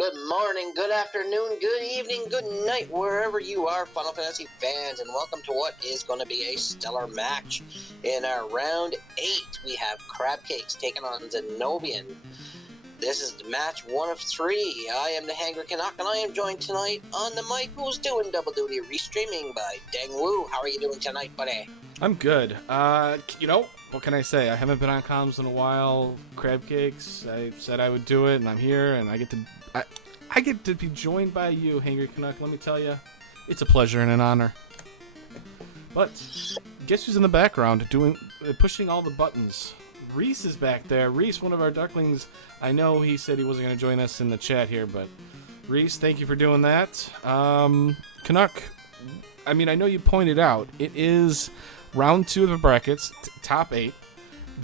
Good morning, good afternoon, good evening, good night, wherever you are, Final Fantasy fans, and welcome to what is going to be a stellar match. In our round 8, we have Crab Cakes taking on Zen0bian. This is match 1 of 3. I am the Hangry Canuck, and I am joined tonight on the mic, who's doing double duty, restreaming by Deng Wu. How are you doing tonight, buddy? I'm good. What can I say? I haven't been on comms in a while. Crab Cakes, I said I would do it, and I'm here, and I get to be joined by you, Hangry Canuck. Let me tell you, it's a pleasure and an honor. But guess who's in the background pushing all the buttons? Reese is back there. Reese, one of our ducklings. I know he said he wasn't going to join us in the chat here, but Reese, thank you for doing that. Canuck, I know you pointed out, it is round 2 of the brackets, top 8.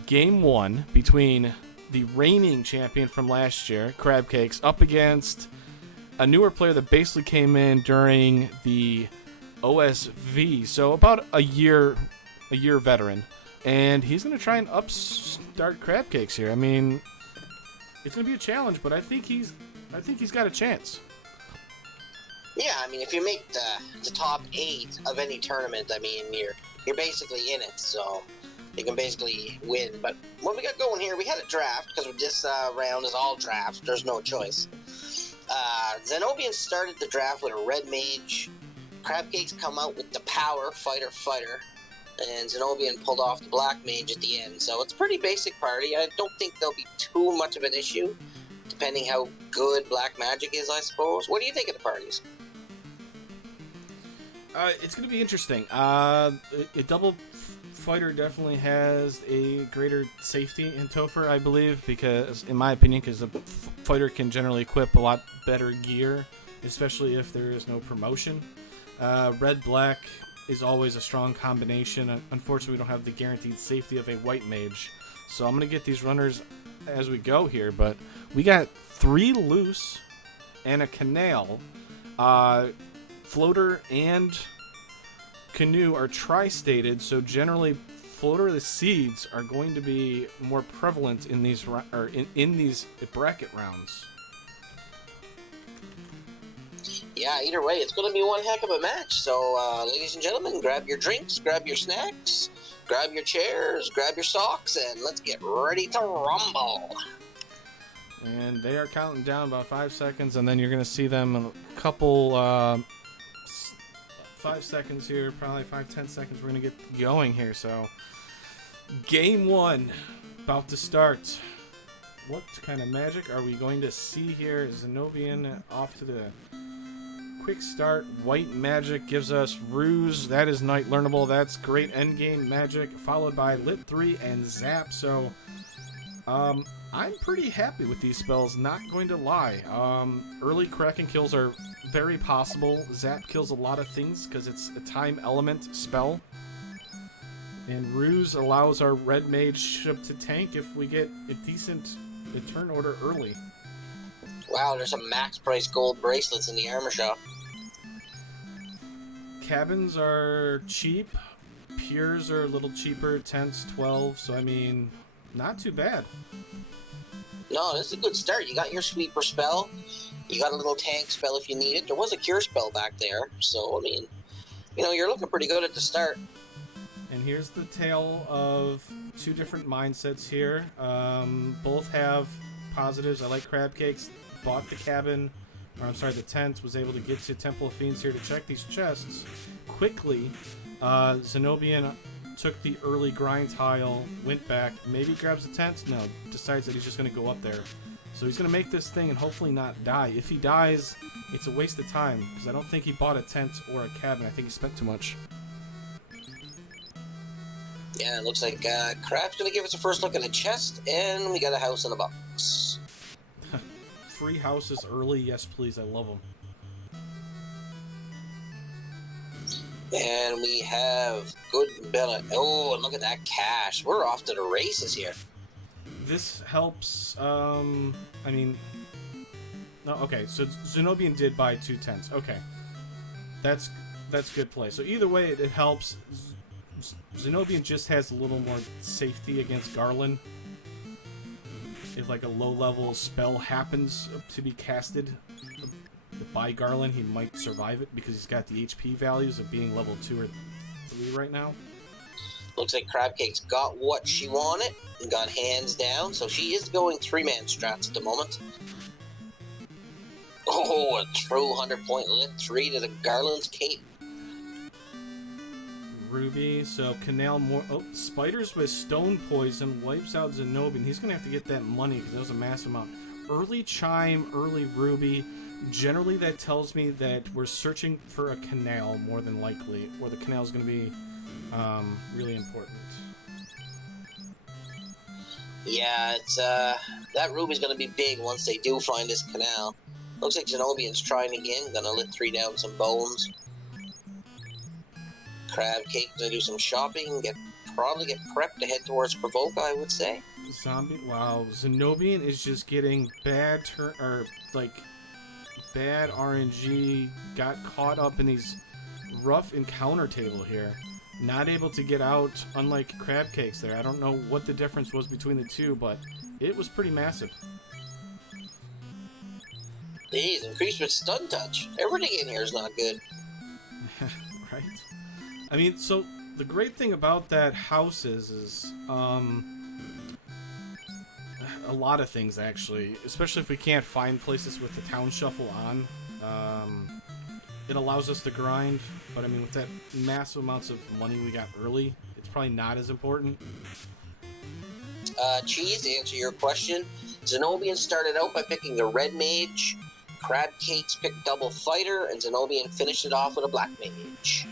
Game 1 between the reigning champion from last year, Crab Cakes, up against a newer player that basically came in during the OSV, so about a year veteran, and he's going to try and upstart Crab Cakes here. It's going to be a challenge, but I think he's got a chance. Yeah, if you make the top 8 of any tournament, you're basically in it, so you can basically win. But what we got going here, we had a draft, because this round is all draft. There's no choice. Zen0bian started the draft with a red mage. Crab Cakes come out with the power, fighter, and Zen0bian pulled off the black mage at the end. So it's a pretty basic party. I don't think there'll be too much of an issue, depending how good black magic is, I suppose. What do you think of the parties? It's going to be interesting. A double fighter definitely has a greater safety in Topher, I believe, in my opinion, because the fighter can generally equip a lot better gear, especially if there is no promotion. Red-black is always a strong combination. Unfortunately, we don't have the guaranteed safety of a white mage, so I'm going to get these runners as we go here, but we got 3 loose and a canal. Floater and canoe are tri-stated, so generally floater the seeds are going to be more prevalent in these in these bracket rounds. Yeah, either way, it's going to be one heck of a match. So, ladies and gentlemen, grab your drinks, grab your snacks, grab your chairs, grab your socks, and let's get ready to rumble. And they are counting down about 5 seconds, and then you're going to see them in a couple 5 seconds here, probably 5-10 seconds. We're going to get going here. So, game 1 about to start. What kind of magic are we going to see here? Zen0bian off to the quick start. White magic gives us Ruse. That is night learnable. That's great endgame magic, followed by Lit 3 and Zap. So, I'm pretty happy with these spells, not going to lie. Early Kraken kills are very possible. Zap kills a lot of things because it's a time element spell. And Ruse allows our red mage to tank if we get a decent turn order early. Wow, there's some max price gold bracelets in the armor shop. Cabins are cheap. Pures are a little cheaper, 10s, 12, so not too bad. No, this is a good start. You got your sweeper spell. You got a little tank spell if you need it. There was a cure spell back there. So, you're looking pretty good at the start. And here's the tale of 2 different mindsets here. Both have positives. I like Crab Cakes. Bought the the tent. Was able to get to Temple of Fiends here to check these chests quickly. Zen0bian took the early grind tile, went back, maybe grabs the tent. No, decides that he's just going to go up there. So he's going to make this thing and hopefully not die. If he dies, it's a waste of time, because I don't think he bought a tent or a cabin. I think he spent too much. Yeah, it looks like Crab's going to give us a first look at the chest, and we got a house in a box. Free houses early, yes please, I love them. And we have good Bella. Oh, and look at that cash. We're off to the races here. This helps, no, okay, so Zen0bian did buy 2 tents. Okay. That's good play. So either way, it helps. Zen0bian just has a little more safety against Garland. if like a low-level spell happens to be casted by Garland, he might survive it because he's got the HP values of being level 2 or 3 right now. Looks like Crabcake's got what she wanted and got hands down, so she is going 3-man strats at the moment. Oh, a true 100-point lit 3 to the Garland's cape. Ruby, so Canal more. Oh, Spiders with Stone Poison wipes out Zen0bian. He's going to have to get that money because that was a massive amount. Early Chime, early Ruby. Generally, that tells me that we're searching for a canal more than likely, or the canal is going to be really important. Yeah, it's that Ruby's going to be big once they do find this canal. Looks like Zen0bian's trying again. Gonna lit 3 down some bones. Crabcake gonna do some shopping and probably get prepped to head towards Provoke, I would say. Wow, Zen0bian is just getting bad bad RNG. Got caught up in these rough encounter table here. Not able to get out, unlike Crabcakes there. I don't know what the difference was between the two, but it was pretty massive. Jeez, increased with stun touch. Everything in here is not good. Right? I mean, so the great thing about that house is a lot of things actually, especially if we can't find places with the town shuffle on. It allows us to grind, but I mean, with that massive amounts of money we got early, it's probably not as important. Cheese, to answer your question, Zen0bian started out by picking the red mage, Crabcakes picked double fighter, and Zen0bian finished it off with a black mage.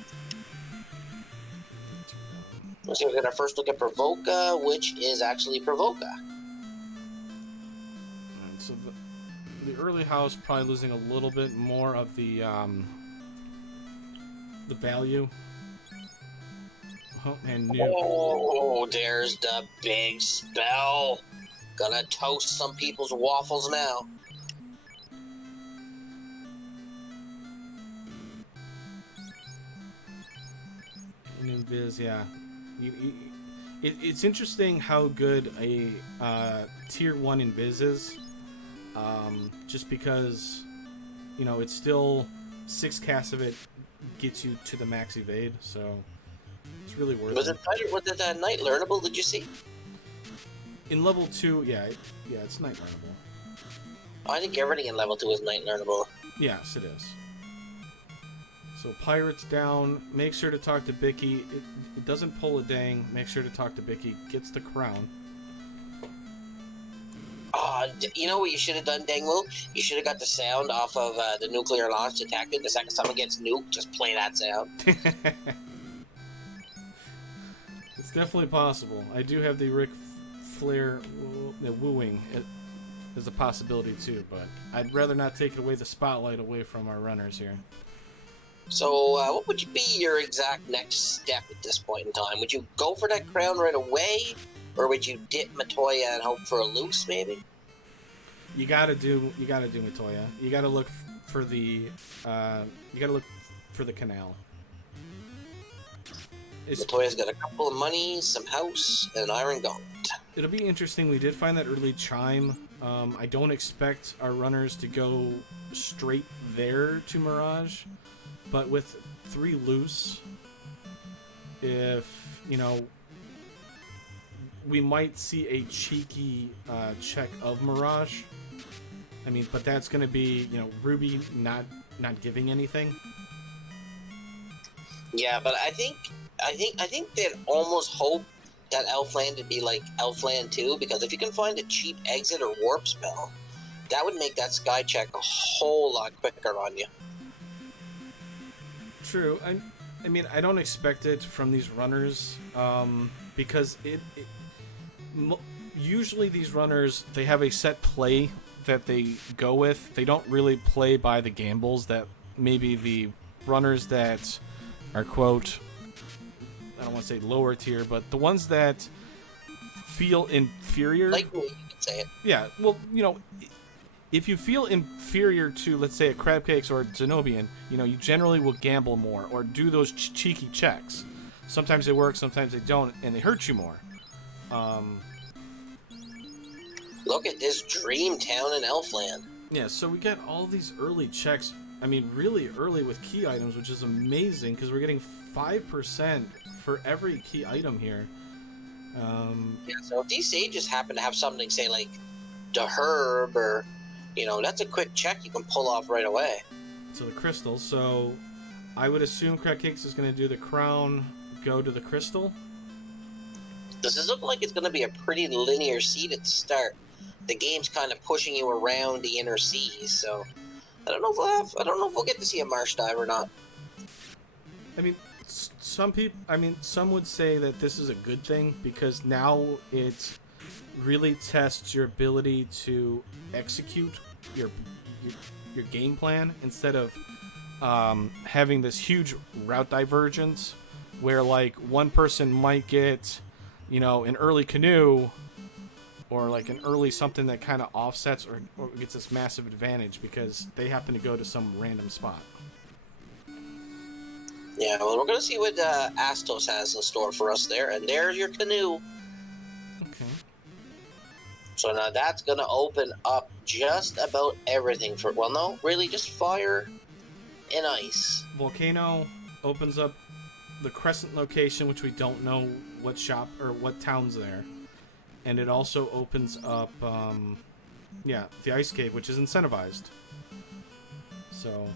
Let's see, we got our first look at Provoca, which is actually Provoca. Alright, so the early house probably losing a little bit more of the value. Oh, and oh, there's the big spell. Gonna toast some people's waffles now. Invis, yeah. It's interesting how good a tier 1 Invis is. Just because, you know, it's still 6 casts of it gets you to the max evade, so it's really worth it. Was it that night learnable, did you see? In level 2, yeah, it's night learnable. I think everything in level 2 is night learnable. Yes, it is. So Pirate's down. Make sure to talk to Bicky. It doesn't pull a dang. Make sure to talk to Bicky. Gets the crown. You know what you should have done, Dangwoo? You should have got the sound off of the nuclear launch detected. The second someone gets nuked, just play that sound. It's definitely possible. I do have the Ric Flair wooing as a possibility too, but I'd rather not take the spotlight away from our runners here. So, what would be your exact next step at this point in time? Would you go for that crown right away, or would you dip Matoya and hope for a loose, maybe? You gotta do Matoya. You gotta look for the canal. Matoya's got a couple of money, some house, and an iron gauntlet. It'll be interesting. We did find that early chime. I don't expect our runners to go straight there to Mirage. But with 3 loose, if, you know, we might see a cheeky check of Mirage. I mean, but that's going to be, you know, Ruby not giving anything. Yeah, but I think they'd almost hope that Elfland would be like Elfland 2, because if you can find a cheap exit or warp spell, that would make that sky check a whole lot quicker on you. True. I mean, I don't expect it from these runners, because usually these runners, they have a set play that they go with. They don't really play by the gambles that maybe the runners that are, quote, I don't want to say lower tier, but the ones that feel inferior. Like me, you can say it. Yeah, well, you know, if you feel inferior to, let's say, a Crabcakes or a Zen0bian, you know, you generally will gamble more or do those cheeky checks. Sometimes they work, sometimes they don't, and they hurt you more. Look at this dream town in Elfland. Yeah, so we get all these early checks. I mean, really early with key items, which is amazing because we're getting 5% for every key item here. Yeah, so if these sages happen to have something, say, like the herb or, that's a quick check you can pull off right away. So the crystal. So I would assume Crab Cakes is going to do the crown, go to the crystal. Does this look like it's going to be a pretty linear seed at the start? The game's kind of pushing you around the inner seas, so I don't know if we'll get to see a marsh dive or not. I mean, some would say that this is a good thing because now it really tests your ability to execute your game plan instead of having this huge route divergence where like one person might get, an early canoe or like an early something that kind of offsets or gets this massive advantage because they happen to go to some random spot. Yeah, well, we're going to see what Astos has in store for us there. And there's your canoe. Okay. So now that's going to open up just about everything for... Well, no, really just fire and ice. Volcano opens up the Crescent location, which we don't know what shop or what town's there. And it also opens up, the Ice Cave, which is incentivized. So...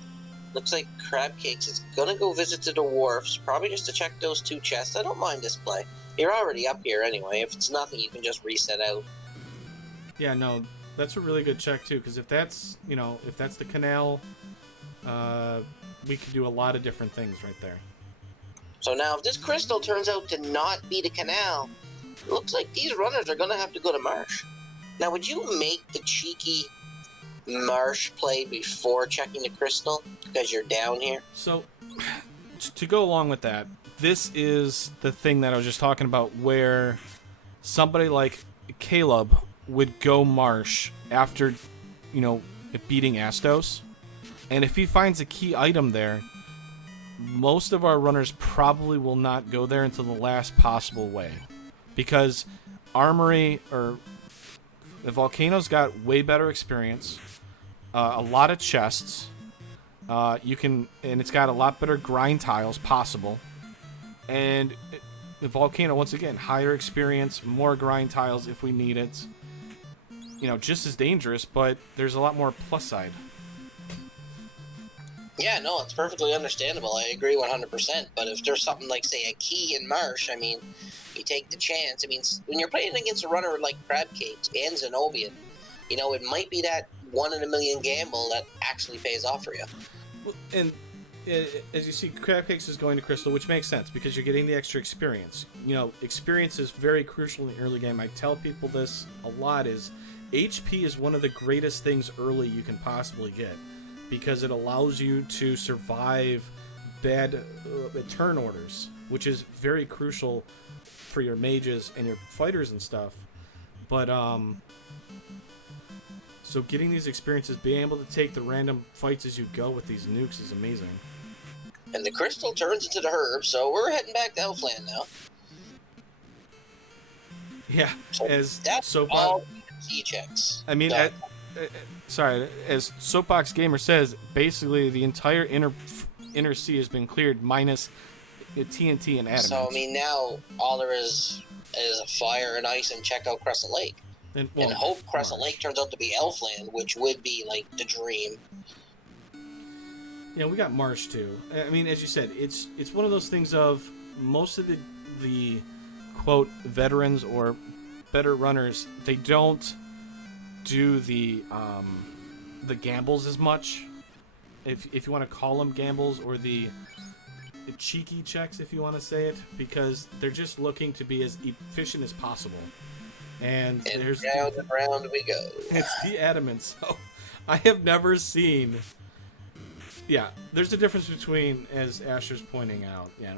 Looks like Crab Cakes is gonna go visit the dwarfs, probably just to check those 2 chests. I don't mind this play. You're already up here anyway. If it's nothing, you can just reset out. Yeah, no, that's a really good check too, because if that's the canal, we could do a lot of different things right there. So now, if this crystal turns out to not be the canal, it looks like these runners are gonna have to go to marsh. Now, would you make the cheeky marsh play before checking the crystal because you're down here? So to go along with that, this is the thing that I was just talking about where somebody like Caleb would go marsh after beating Astos, and if he finds a key item there, most of our runners probably will not go there until the last possible way because Armory or the Volcano's got way better experience. A lot of chests. And it's got a lot better grind tiles possible. And the Volcano, once again, higher experience, more grind tiles if we need it. Just as dangerous, but there's a lot more plus side. Yeah, no, it's perfectly understandable. I agree 100%. But if there's something like, say, a key in marsh, I mean, you take the chance. I mean, when you're playing against a runner like Crab Cakes and Zen0bian, it might be that 1 in a million gamble that actually pays off for you. Well, and as you see, Crab Cakes is going to Crystal, which makes sense because you're getting the extra experience. Experience is very crucial in the early game. I tell people this a lot is HP is one of the greatest things early you can possibly get because it allows you to survive bad turn orders, which is very crucial for your mages and your fighters and stuff. But so getting these experiences, being able to take the random fights as you go with these nukes is amazing. And the crystal turns into the herb, so we're heading back to Elfland now. Yeah, so as that's all key checks. I mean, as Soapbox Gamer says, basically the entire inner sea has been cleared minus TNT and adamant. So I mean, now all there is a fire and ice and check out Crescent Lake. And hope Crescent Lake turns out to be Elfland, which would be like the dream. Yeah, we got Marsh too. I mean, as you said, it's one of those things of most of the quote veterans or better runners, they don't do the gambles as much, if you want to call them gambles, or the cheeky checks, if you want to say it, because they're just looking to be as efficient as possible. And there's round and round we go. It's the adamant. So I have never seen. Yeah, there's a difference between, as Asher's pointing out. Yeah,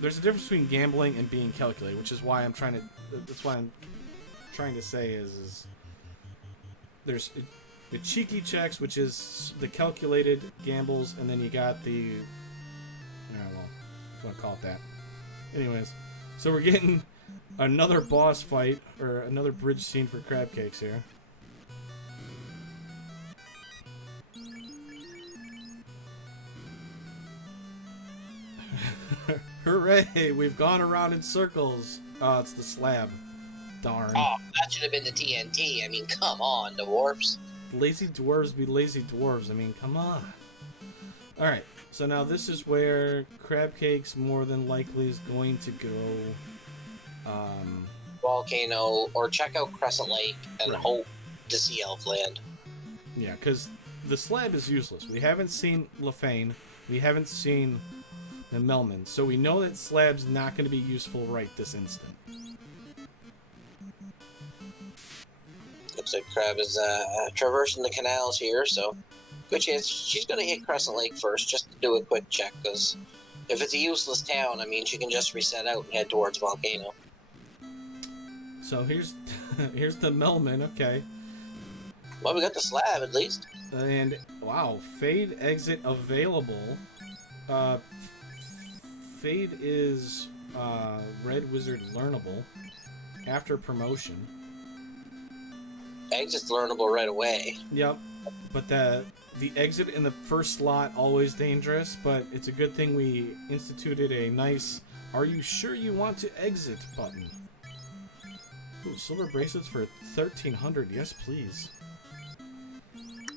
there's a difference between gambling and being calculated, which is why I'm trying to. That's why I'm trying to say is there's the cheeky checks, which is the calculated gambles, and then you got the. Well, if you want to call it that. Anyways, so we're getting another boss fight, or another bridge scene for crab cakes here. Hooray! We've gone around in circles. Oh, it's the slab. Darn. Oh, that should have been the TNT. I mean, come on, dwarfs. Lazy dwarves be lazy dwarves. I mean, come on. Alright, so now this is where crab cakes more than likely is going to go. Volcano, or check out Crescent Lake and Right. hope to see Elfland. Yeah, because the slab is useless. We haven't seen Lefane. We haven't seen the Melman. So we know that slab's not going to be useful right this instant. Looks like Crab is traversing the canals here, so good chance she's going to hit Crescent Lake first just to do a quick check, because if it's a useless town, I mean, she can just reset out and head towards Volcano. So here's here's the Melman, okay. Well, we got the slab at least. And wow, Fade exit available. Fade is Red Wizard learnable after promotion. Exit's learnable right away. Yep, but the exit in the first slot always dangerous. But it's a good thing we instituted a nice "Are you sure you want to exit?" button. Ooh, silver bracelets for 1,300. Yes, please.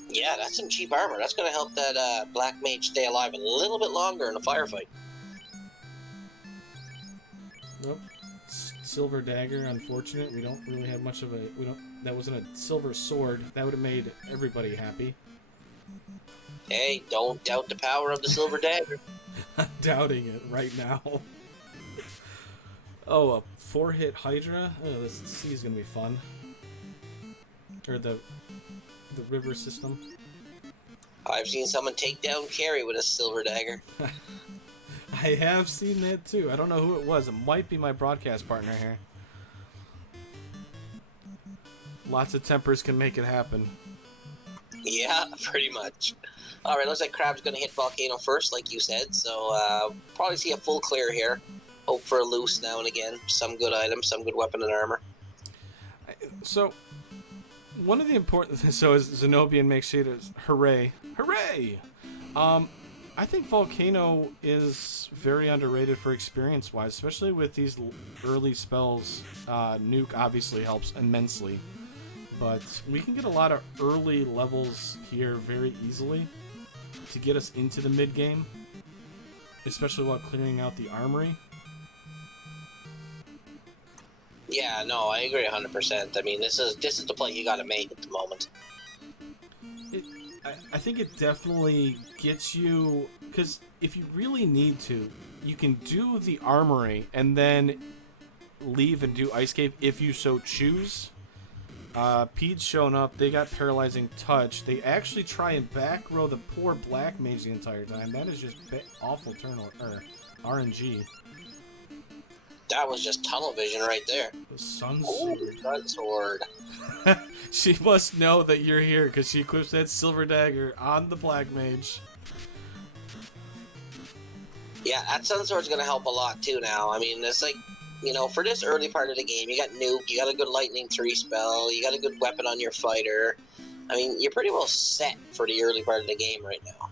Yeah, that's some cheap armor. That's going to help that Black Mage stay alive a little bit longer in a firefight. Nope. Silver dagger. Unfortunate. We don't really have much of a. We don't. That wasn't a silver sword. That would have made everybody happy. Hey, don't doubt the power of the silver dagger. I'm doubting it right now. Oh, a 4-hit Hydra? Oh, this sea is gonna be fun. Or the river system. I've seen someone take down Carrie with a silver dagger. I have seen that too. I don't know who it was. It might be my broadcast partner here. Lots of tempers can make it happen. Yeah, pretty much. Alright, looks like Crab's going to hit Volcano first, like you said, so probably see a full clear here. Hope for a loose now and again. Some good items, some good weapon and armor. So, one of the important things, so as Zen0bian makes it is, hooray. Hooray! I think Volcano is very underrated for experience-wise, especially with these early spells. Nuke obviously helps immensely, but we can get a lot of early levels here very easily to get us into the mid-game, especially while clearing out the armory. Yeah, no, I agree 100%. I mean, this is the play you got to make at the moment. I think it definitely gets you, because if you really need to, you can do the armory and then leave and do Ice Cave if you so choose. Pete's shown up. They got Paralyzing Touch. They actually try and back row the poor Black Mage the entire time. That is just awful RNG. That was just tunnel vision right there. The Sun Ooh, Sword. Sun Sword. She must know that you're here because she equips that silver dagger on the Black Mage. Yeah, that Sun Sword's going to help a lot too now. I mean, it's like, you know, for this early part of the game, you got Nuke, you got a good Lightning 3 spell, you got a good weapon on your fighter. I mean, you're pretty well set for the early part of the game right now.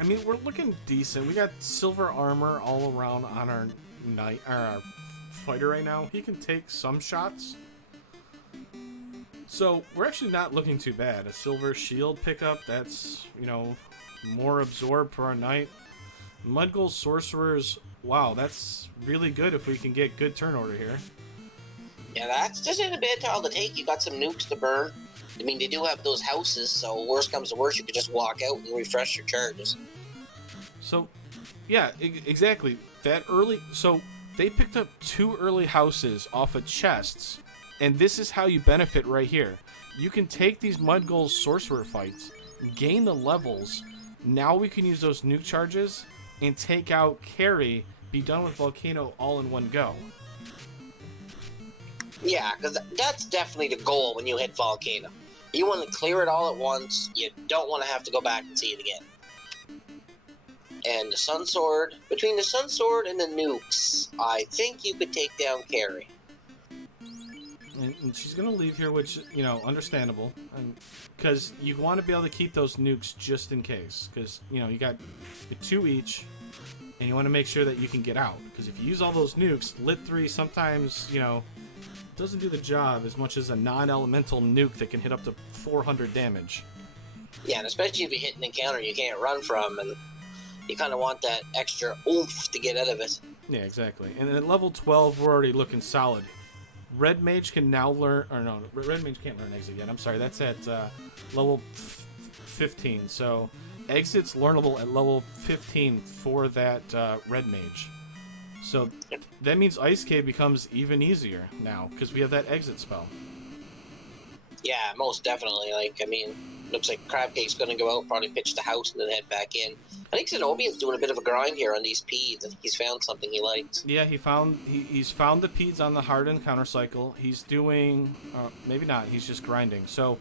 I mean, we're looking decent. We got silver armor all around on our our fighter right now. He can take some shots. So, we're actually not looking too bad. A silver shield pickup, that's, you know, more absorb for our knight. Mudgul sorcerers, wow, that's really good if we can get good turn order here. Yeah, that's just in a bad tile to take. You got some nukes to burn. I mean, they do have those houses, so worst comes to worst, you could just walk out and refresh your charges. So, yeah, exactly. That early... So, they picked up 2 early houses off of chests, and this is how you benefit right here. You can take these Mudgul sorcerer fights, gain the levels, now we can use those nuke charges, and take out Carrie, be done with Volcano all in one go. Yeah, because that's definitely the goal when you hit Volcano. You want to clear it all at once. You don't want to have to go back and see it again. And the Sun Sword, between the Sun Sword and the nukes, I think you could take down Carrie. And she's gonna leave here, which, you know, understandable, because you want to be able to keep those nukes just in case, because, you know, you got 2 each, and you want to make sure that you can get out, because if you use all those nukes, Lit 3 sometimes, you know, doesn't do the job as much as a non-elemental nuke that can hit up to 400 damage. Yeah, and especially if you hit an encounter you can't run from, and you kind of want that extra oomph to get out of it. Yeah, exactly. And at level 12, we're already looking solid. Red Mage can now learn, or no, Red Mage can't learn Exit yet. I'm sorry, that's at level 15. So Exit's learnable at level 15 for that Red Mage. So that means Ice Cave becomes even easier now, because we have that Exit spell. Yeah, most definitely. Like, I mean, looks like Crabcake's going to go out, probably pitch the house, and then head back in. I think Zen0bian's doing a bit of a grind here on these Peds. I think he's found something he likes. Yeah, he's found the Peds on the hardened counter cycle. He's doing, maybe not, he's just grinding. So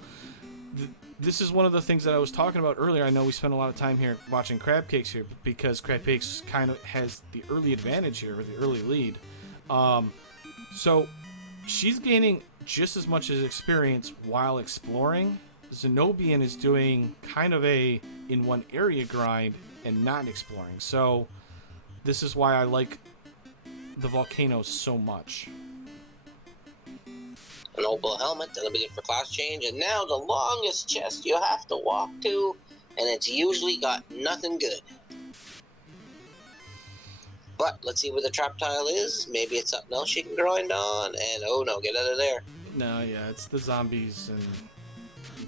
this is one of the things that I was talking about earlier. I know we spent a lot of time here watching Crabcakes here, because Crabcakes kind of has the early advantage here, or the early lead. So she's gaining just as much as experience while exploring. Zen0bian is doing kind of a in one area grind and not exploring. So this is why I like the volcanoes so much. An opal helmet, that'll be good for class change. And now the longest chest you have to walk to, and it's usually got nothing good. But let's see where the trap tile is. Maybe it's something else she can grind on. And oh no, get out of there. No, yeah, it's the zombies and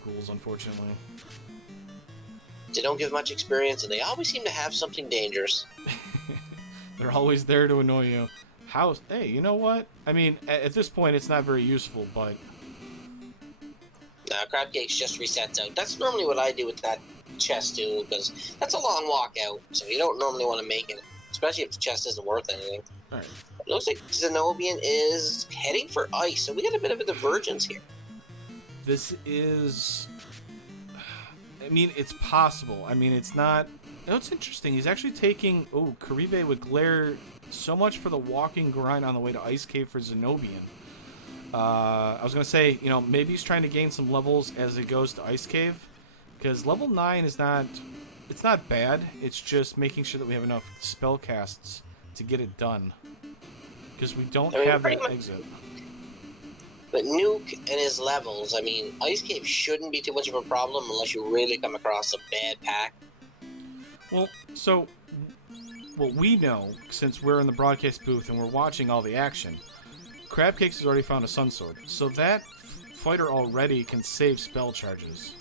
ghouls, unfortunately. They don't give much experience, and they always seem to have something dangerous. They're always there to annoy you. Hey, you know what? I mean, at this point, it's not very useful, but... Crabcakes just resets out. That's normally what I do with that chest, too, because that's a long walk out, so you don't normally want to make it, especially if the chest isn't worth anything. Alright. It looks like Zen0bian is heading for ice, so we got a bit of a divergence here. This is... I mean, it's possible. I mean, it's not... You know, it's interesting. He's actually taking... Oh, Karibe with Glare... So much for the walking grind on the way to Ice Cave for Zen0bian. I was going to say, you know, maybe he's trying to gain some levels as he goes to Ice Cave. Because level 9 is not... It's not bad. It's just making sure that we have enough spell casts to get it done. Because we don't have that exit. But Nuke and his levels, I mean, Ice Cave shouldn't be too much of a problem unless you really come across a bad pack. Well, so... What we know, since we're in the broadcast booth and we're watching all the action, Crabcakes has already found a Sun Sword. So that fighter already can save spell charges.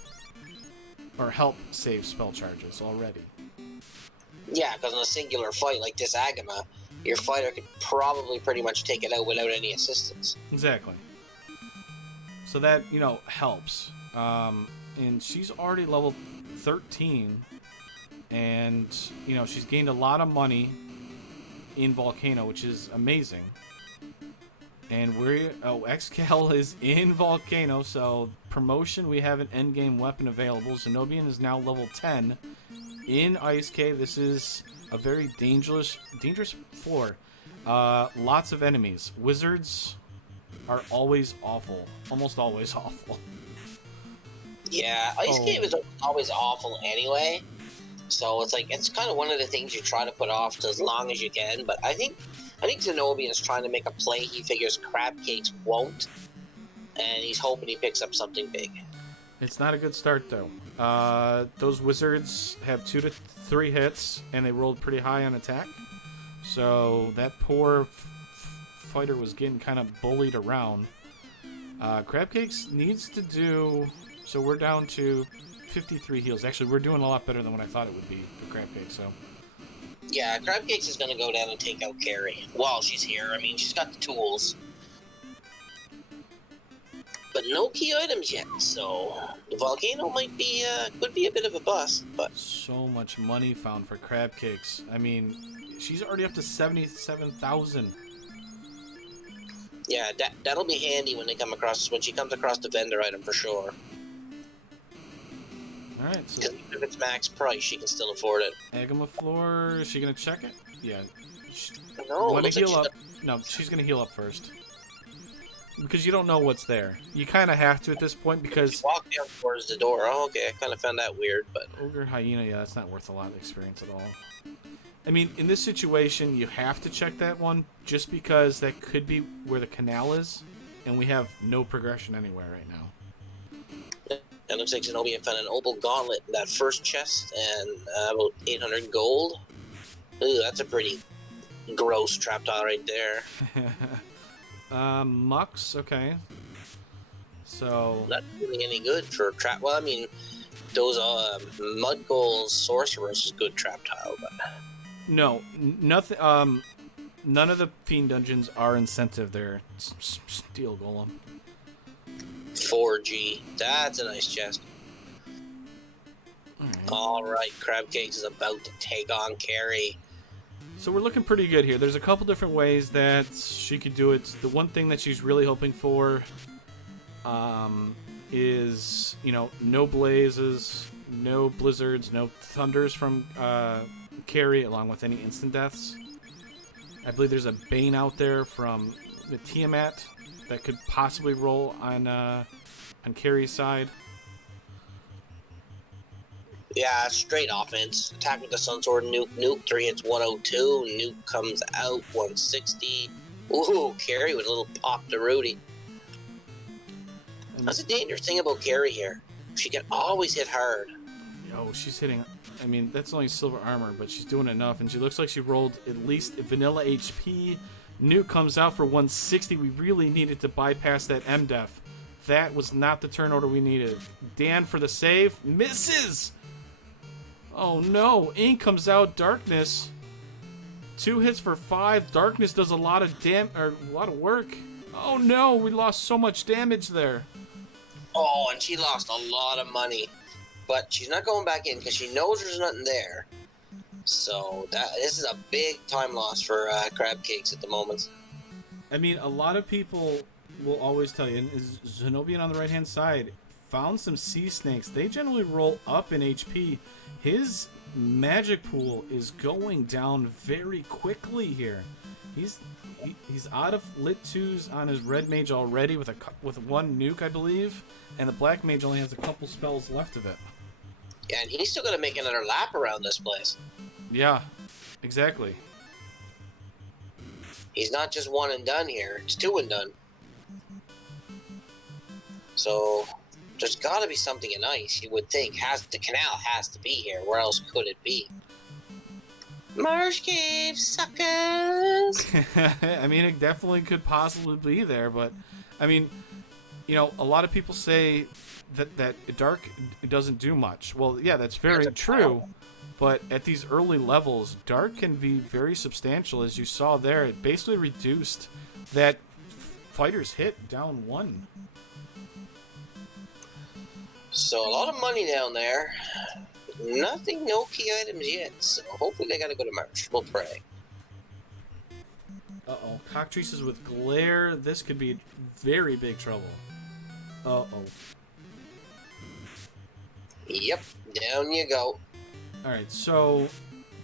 Or help save spell charges already. Yeah, because in a singular fight like this Agama, your fighter could probably pretty much take it out without any assistance. Exactly. So that, you know, helps. And she's already level 13. And, you know, she's gained a lot of money in Volcano, which is amazing. And Xcal is in Volcano, so promotion, we have an endgame weapon available. Zen0bian is now level 10 in Ice Cave. This is a very dangerous floor. Lots of enemies. Wizards are always awful. Almost always awful. Yeah, Ice Cave is always awful anyway. So it's like, it's kind of one of the things you try to put off to as long as you can. But I think Zen0bian is trying to make a play he figures Crabcakes won't. And he's hoping he picks up something big. It's not a good start, though. Those wizards have 2 to 3 hits, and they rolled pretty high on attack. So that poor fighter was getting kind of bullied around. Crabcakes needs to do... So we're down to 53 heals. Actually, we're doing a lot better than what I thought it would be for Crabcakes, so... Yeah, Crabcakes is going to go down and take out Carrie while she's here. I mean, she's got the tools. But no key items yet, so the Volcano might be, could be a bit of a bust, but... So much money found for Crabcakes. I mean, she's already up to 77,000. Yeah, that'll be handy when she comes across the vendor item for sure. Alright, so Because even if it's max price, she can still afford it. Agama floor, is she gonna check it? Yeah. No, Wanna looks like heal she's up? No, she's gonna heal up first. Because you don't know what's there. You kind of have to at this point because... walk down towards the door. Oh, okay. I kind of found that weird, but... Ogre Hyena, yeah, that's not worth a lot of experience at all. I mean, in this situation, you have to check that one just because that could be where the canal is, and we have no progression anywhere right now. It looks like Zen0bian found an opal gauntlet in that first chest and about 800 gold. Ooh, that's a pretty gross trap tile right there. Mux, okay. So... Not really any good for trap. Well, I mean, those mud goals sorcerers is good trap tile, but... No, nothing. None of the fiend dungeons are incentive. They're steel golem. 4G. That's a nice chest. All right, Crab Cakes is about to take on Carrie. So we're looking pretty good here. There's a couple different ways that she could do it. The one thing that she's really hoping for, is no blazes, no blizzards, no thunders from Carrie, along with any instant deaths. I believe there's a Bane out there from the Tiamat that could possibly roll on Carrie's side. Yeah, straight offense. Attack with the Sun Sword, nuke, 3 hits 102, nuke comes out 160. Ooh, Carrie with a little pop to Rudy. That's the dangerous thing about Carrie here. She can always hit hard. Oh, she's hitting... I mean, that's only silver armor, but she's doing enough, and she looks like she rolled at least vanilla HP. Nuke comes out for 160. We really needed to bypass that MDef. That was not the turn order we needed. Dan for the save. Misses! Oh no, Ink comes out, Darkness. 2 hits for 5. Darkness does a lot of work. Oh no, we lost so much damage there. Oh, and she lost a lot of money. But she's not going back in because she knows there's nothing there. So this is a big time loss for Crab Cakes at the moment. I mean, a lot of people will always tell you, and Zen0bian on the right-hand side found some sea snakes. They generally roll up in HP. His magic pool is going down very quickly here. He's out of lit 2s on his red mage already with 1 nuke, I believe, and the black mage only has a couple spells left of it. Yeah, and he's still going to make another lap around this place. Yeah, exactly. He's not just one and done here. It's 2 and done. So there's got to be something nice, you would think. The canal has to be here. Where else could it be? Marsh Cave, suckers! I mean, it definitely could possibly be there, but, I mean, a lot of people say that Dark doesn't do much. Well, yeah, that's very true, but at these early levels, Dark can be very substantial. As you saw there, it basically reduced that fighter's hit down 1. So a lot of money down there. Nothing, no key items yet, so hopefully they gotta go to Marsh. We'll pray. Uh-oh. Cockatrices with glare. This could be very big trouble. Uh-oh. Yep, down you go. Alright, so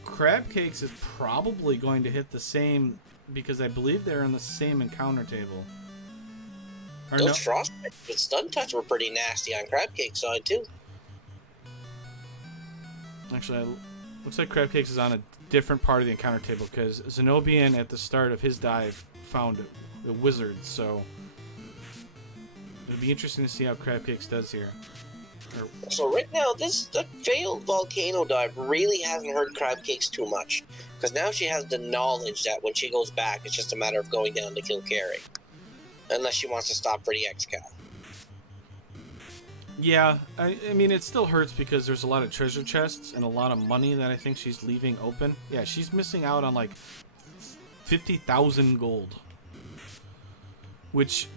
Crab Cakes is probably going to hit the same, because I believe they're on the same encounter table. Or Those no? frostbite with stun touch were pretty nasty on Crab Cake's side too. Actually, looks like Crab Cakes is on a different part of the encounter table, because Zen0bian at the start of his dive found the wizard, so it'll be interesting to see how Crab Cakes does here. So right now, the failed volcano dive really hasn't hurt Crab Cakes too much, because now she has the knowledge that when she goes back, it's just a matter of going down to kill Carrie, unless she wants to stop for the XCal. Yeah, I mean, it still hurts because there's a lot of treasure chests and a lot of money that I think she's leaving open. Yeah, she's missing out on like 50,000 gold, which,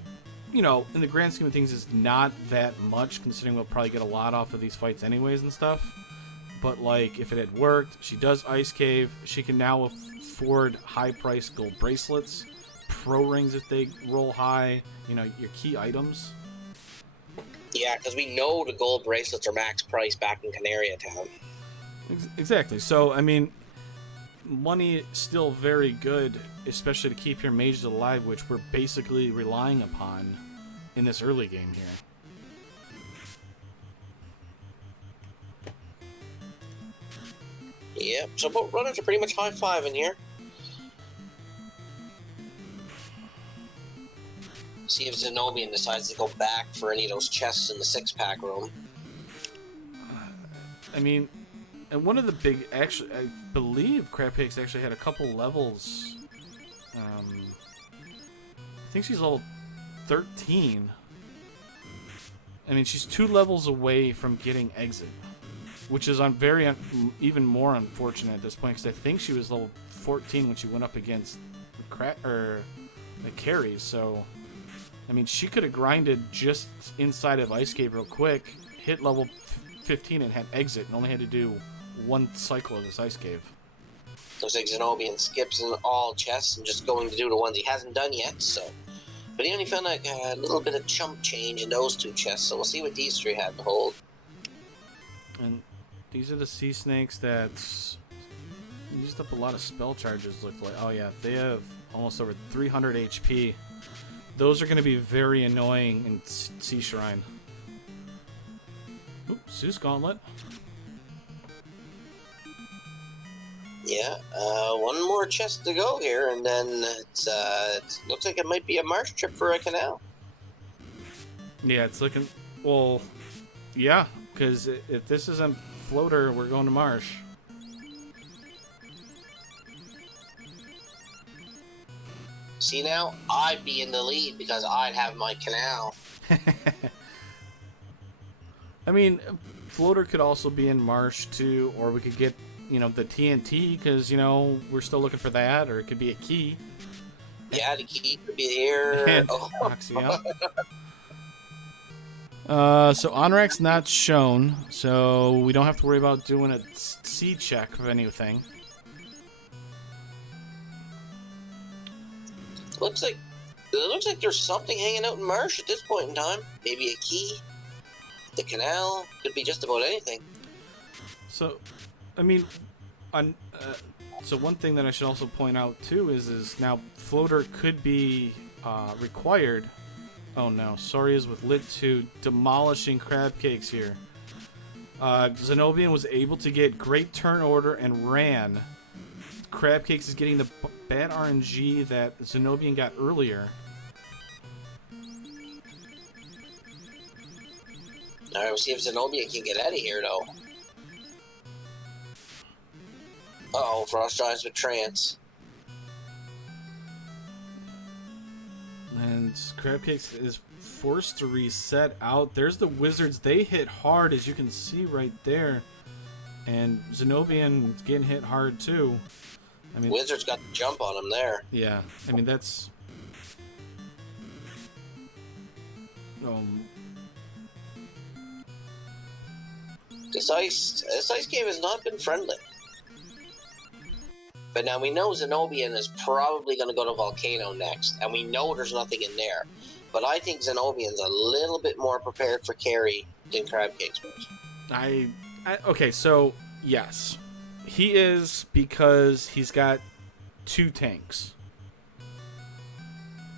in the grand scheme of things is not that much, considering we'll probably get a lot off of these fights anyways and stuff. But like, if it had worked, she does Ice Cave. She can now afford high-priced gold bracelets, pro rings if they roll high, your key items. Yeah, because we know the gold bracelets are max price back in Canaria Town. Exactly. So, I mean, money is still very good, especially to keep your mages alive, which we're basically relying upon in this early game here. Yep, so both runners are pretty much high-five in here. See if Zen0bian decides to go back for any of those chests in the 6-pack room. I mean, and one of the big, actually, I believe Crabcakes actually had a couple levels. I think she's level 13. I mean, she's 2 levels away from getting exit, which is even more unfortunate at this point because I think she was level 14 when she went up against the carries. So, I mean, she could have grinded just inside of Ice Cave real quick, hit level 15 and had exit, and only had to do 1 cycle of this Ice Cave. Looks like Zen0bian skips in all chests and just going to do the ones he hasn't done yet, so... But he only found a little bit of chump change in those 2 chests, so we'll see what these 3 have to hold. And these are the sea snakes that used up a lot of spell charges, look like. Oh yeah, they have almost over 300 HP. Those are going to be very annoying in Sea Shrine. Oop, Zeus Gauntlet. Yeah, 1 more chest to go here, and then it looks like it might be a marsh trip for a canal. Yeah, it's looking... Well, yeah, because if this isn't Floater, we're going to Marsh. See now, I'd be in the lead because I'd have my canal. I mean, Floater could also be in Marsh too, or we could get, you know, the TNT because, you know, we're still looking for that, or it could be a key. Yeah, the key could be here. And oh. Oxia. So Onrak's not shown, so we don't have to worry about doing a C check of anything. Looks like there's something hanging out in Marsh at this point in time. Maybe a key. The canal could be just about anything. So, I mean, so one thing that I should also point out too is now Floater could be required. Oh no, Sorry is with Lit 2 demolishing Crabcakes here. Zen0bian was able to get great turn order and ran. Crabcakes is getting the bad RNG that Zen0bian got earlier. Alright, we'll see if Zen0bian can get out of here, though. Uh-oh, Frost Giants with Trance. And Crabcakes is forced to reset out. There's the Wizards. They hit hard, as you can see right there. And Zen0bian is getting hit hard, too. I mean, Wizards got the jump on him there. Yeah, I mean, that's... This ice game has not been friendly. But now we know Zen0bian is probably going to go to Volcano next, and we know there's nothing in there. But I think Zen0bian's a little bit more prepared for carry than Crabcakes was. Okay, so, yes. He is because he's got 2 tanks.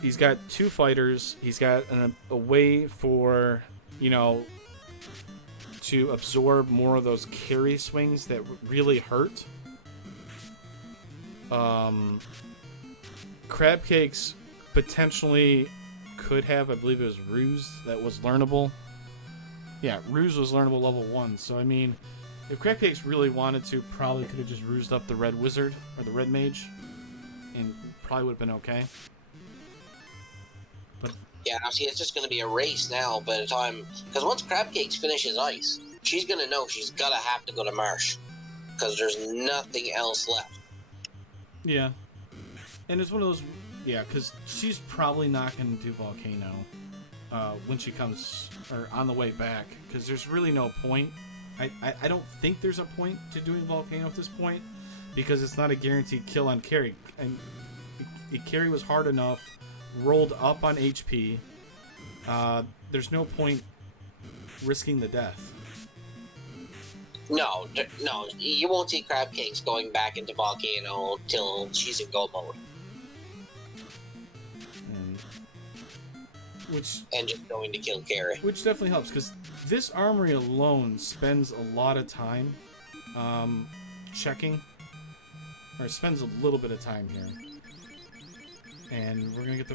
He's got 2 fighters. He's got a way for, you know, to absorb more of those carry swings that really hurt. Crabcakes potentially could have, I believe it was Ruse that was learnable. Yeah, Ruse was learnable level 1. So, I mean, if Crabcakes really wanted to, probably could have just rused up the Red Wizard or the Red Mage and probably would have been okay. But yeah, see, it's just going to be a race now by the time... Because once Crabcakes finishes Ice, she's going to know she's going to have to go to Marsh. Because there's nothing else left. Yeah. And it's one of those... Yeah, because she's probably not going to do Volcano when she comes... Or on the way back. Because there's really no point. I don't think there's a point to doing Volcano at this point. Because it's not a guaranteed kill on carry. And carry was hard enough... Rolled up on HP. There's no point risking the death. No, no, you won't see Crab Cakes going back into Volcano till she's in go mode. And just going to kill Carrie. Which definitely helps, because this armory alone spends a lot of time checking. Or spends a little bit of time here. And we're going to get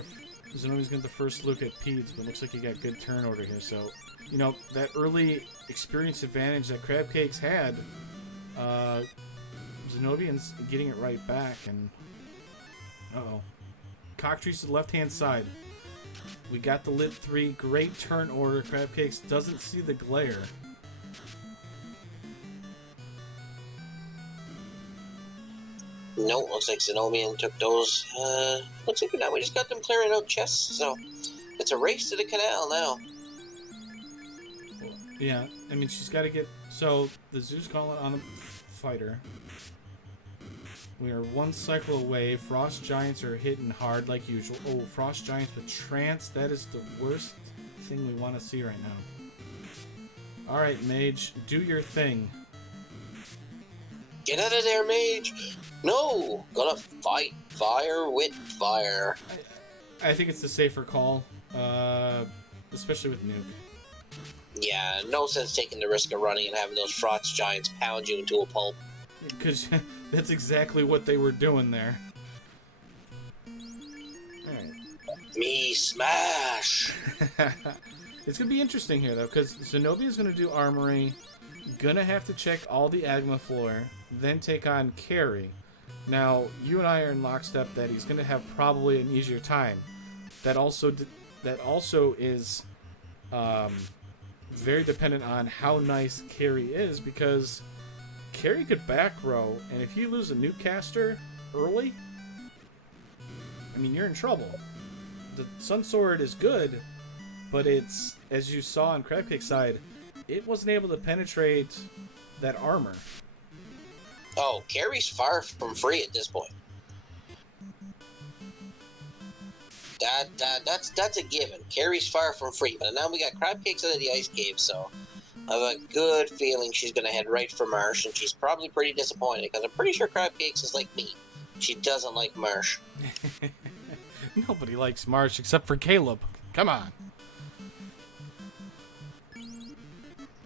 Zen0bian's going to get the first look at Peds, but it looks like he got good turn order here. So, you know, that early experience advantage that Crab Cakes had, Zen0bian's getting it right back. And, uh-oh. Cockatrice to the left-hand side. We got the lit 3. Great turn order. Crab Cakes doesn't see the glare. No, looks like Zen0bian took those. Looks like now we just got them clearing out chests, so it's a race to the canal now. Yeah, I mean, she's got to get... So, the Zeus Gauntlet on the fighter. We are one cycle away. Frost Giants are hitting hard like usual. Oh, Frost Giants with Trance. That is the worst thing we want to see right now. Alright, Mage. Do your thing. Get out of there, Mage! No! Gonna fight fire with fire. I think it's the safer call. Especially with Nuke. Yeah, no sense taking the risk of running and having those Frost Giants pound you into a pulp. Because that's exactly what they were doing there. Alright. Me smash! It's going to be interesting here, though, because Zen0bian's going to do Armory, gonna have to check all the Agma floor, then take on Carrie. Now, you and I are in lockstep that he's going to have probably an easier time. That also is very dependent on how nice Carrie is, because Carrie could back row, and if you lose a Nuke caster early, I mean, you're in trouble. The Sun Sword is good, but it's, as you saw on Crabcake's side, it wasn't able to penetrate that armor. Oh, Carrie's far from free at this point. That's a given. Carrie's far from free, but now we got Crab Cakes out of the ice cave, so I have a good feeling she's going to head right for Marsh, and she's probably pretty disappointed, because I'm pretty sure Crab Cakes is like me. She doesn't like Marsh. Nobody likes Marsh except for Caleb. Come on.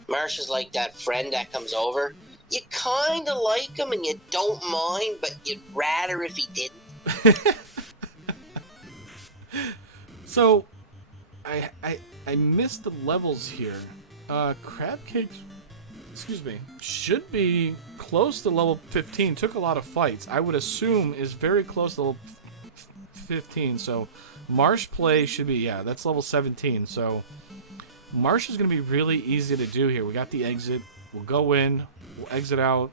Marsh is like that friend that comes over. You kind of like him and you don't mind, but you'd rather if he didn't. So, I missed the levels here. Crab Cakes, excuse me, should be close to level 15. Took a lot of fights. I would assume is very close to level 15. So, Marsh play should be, yeah, that's level 17. So, Marsh is going to be really easy to do here. We got the exit. We'll go in, we'll exit out,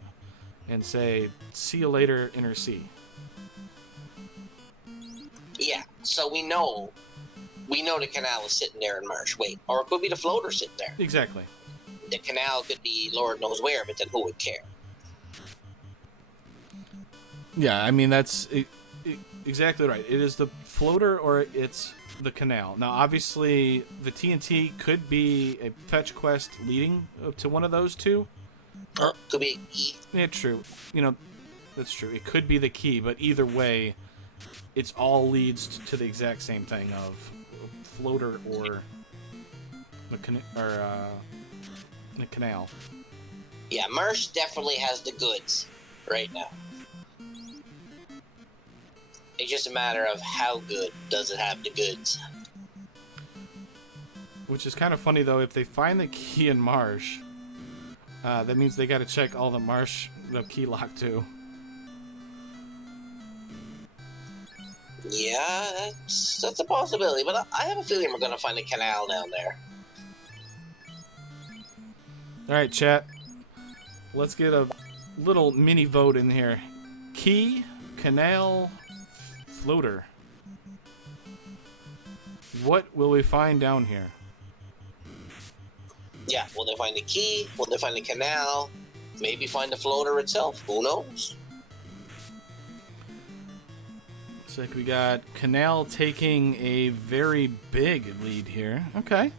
and say, see you later, Inner C. Yeah, so we know the canal is sitting there in Marsh. Wait, or it could be the floater sitting there. Exactly. The canal could be Lord knows where, but then who would care? Yeah, I mean, that's exactly right. It is the floater or it's the canal. Now, obviously, the TNT could be a fetch quest leading to one of those two. Or could be a key. Yeah, true. You know, that's true. It could be the key, but either way, it's all leads to the exact same thing of floater or the canal. Yeah, Marsh definitely has the goods right now. It's just a matter of how good does it have the goods. Which is kind of funny, though. If they find the key in Marsh, that means they got to check all the key lock too. Yeah, that's a possibility, but I have a feeling we're going to find a canal down there. Alright, chat. Let's get a little mini vote in here. Key, canal, floater. What will we find down here? Yeah, will they find the key? Will they find the canal? Maybe find the floater itself? Who knows? Looks like we got Canal taking a very big lead here. Okay.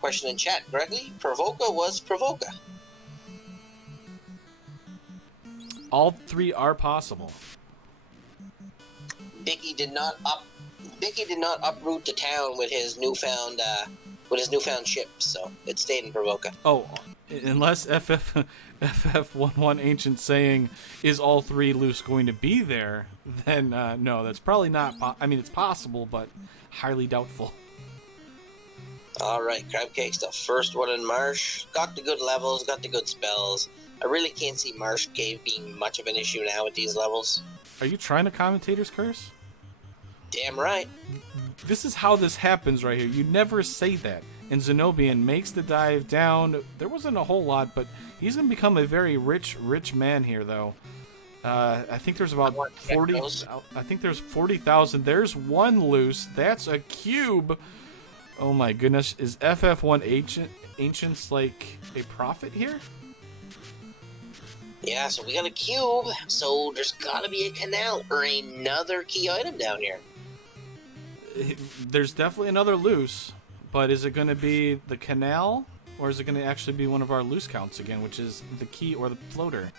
Question in chat, Gregory. Provoca was Provoca. All three are possible. Bicky did not uproot the town with his newfound ship, so it stayed in Provoca. Oh, unless FF11 Ancient saying, is all three loose going to be there, then no, that's probably not. I mean, it's possible, but highly doubtful. Alright, Crabcake's the first one in Marsh. Got the good levels, got the good spells. I really can't see Marsh Cave being much of an issue now with these levels. Are you trying to commentator's curse? Damn right. This is how this happens right here. You never say that. And Zen0bian makes the dive down. There wasn't a whole lot, but he's going to become a very rich man here, though. I think there's about 40. I think there's 40,000. There's one loose. That's a cube. Oh my goodness. Is FF1 Ancients like a prophet here? Yeah, so we got a cube. So there's got to be a canal or another key item down here. There's definitely another loose, but is it going to be the canal, or is it going to actually be one of our loose counts again, which is the key or the floater?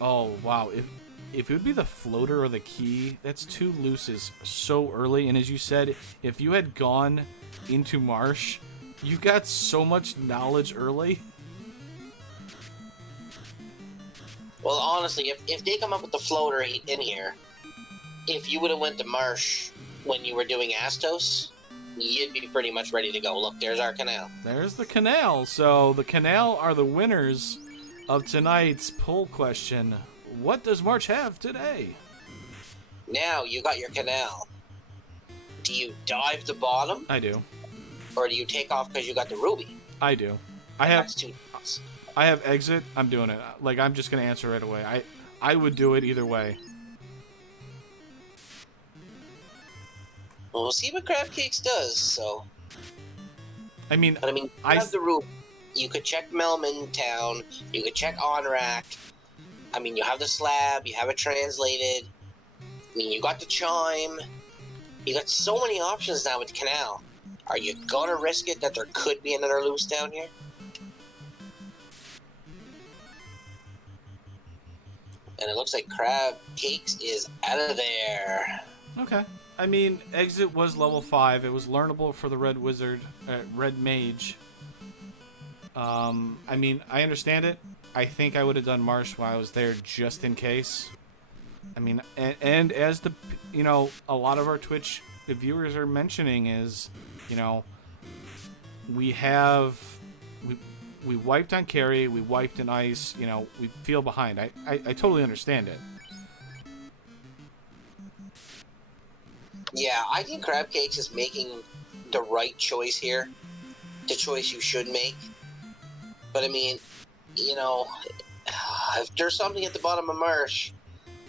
Oh wow, if it would be the floater or the key, that's two looses so early. And as you said, if you had gone into Marsh, you got so much knowledge early. Well, honestly, if they come up with the floater in here, if you would have went to Marsh when you were doing Astos, you'd be pretty much ready to go. Look, there's our canal. There's the canal. So the canal are the winners of tonight's poll question. What does March have today? Now you got your canal. Do you dive the bottom? I do. Or do you take off because you got the ruby? I do. That's two thoughts. I have exit. I'm doing it. Like, I'm just gonna answer right away. I would do it either way. Well, we'll see what Crabcakes does. So. I mean, you have the ruby. You could check Melman Town. You could check Onrak. I mean, you have the slab. You have it translated. I mean, you got the chime. You got so many options now with the canal. Are you gonna risk it that there could be another loose down here? And it looks like Crabcakes is out of there. Okay. I mean, exit was level 5. It was learnable for the Red Wizard, Red Mage. I mean, I understand it. I think I would have done Marsh while I was there just in case. I mean, and as the, you know, a lot of our Twitch viewers are mentioning is, you know, we wiped on carry, we wiped in ice, you know, we feel behind. I totally understand it. Yeah, I think Crabcakes is making the right choice here. The choice you should make. But I mean, you know, if there's something at the bottom of Marsh,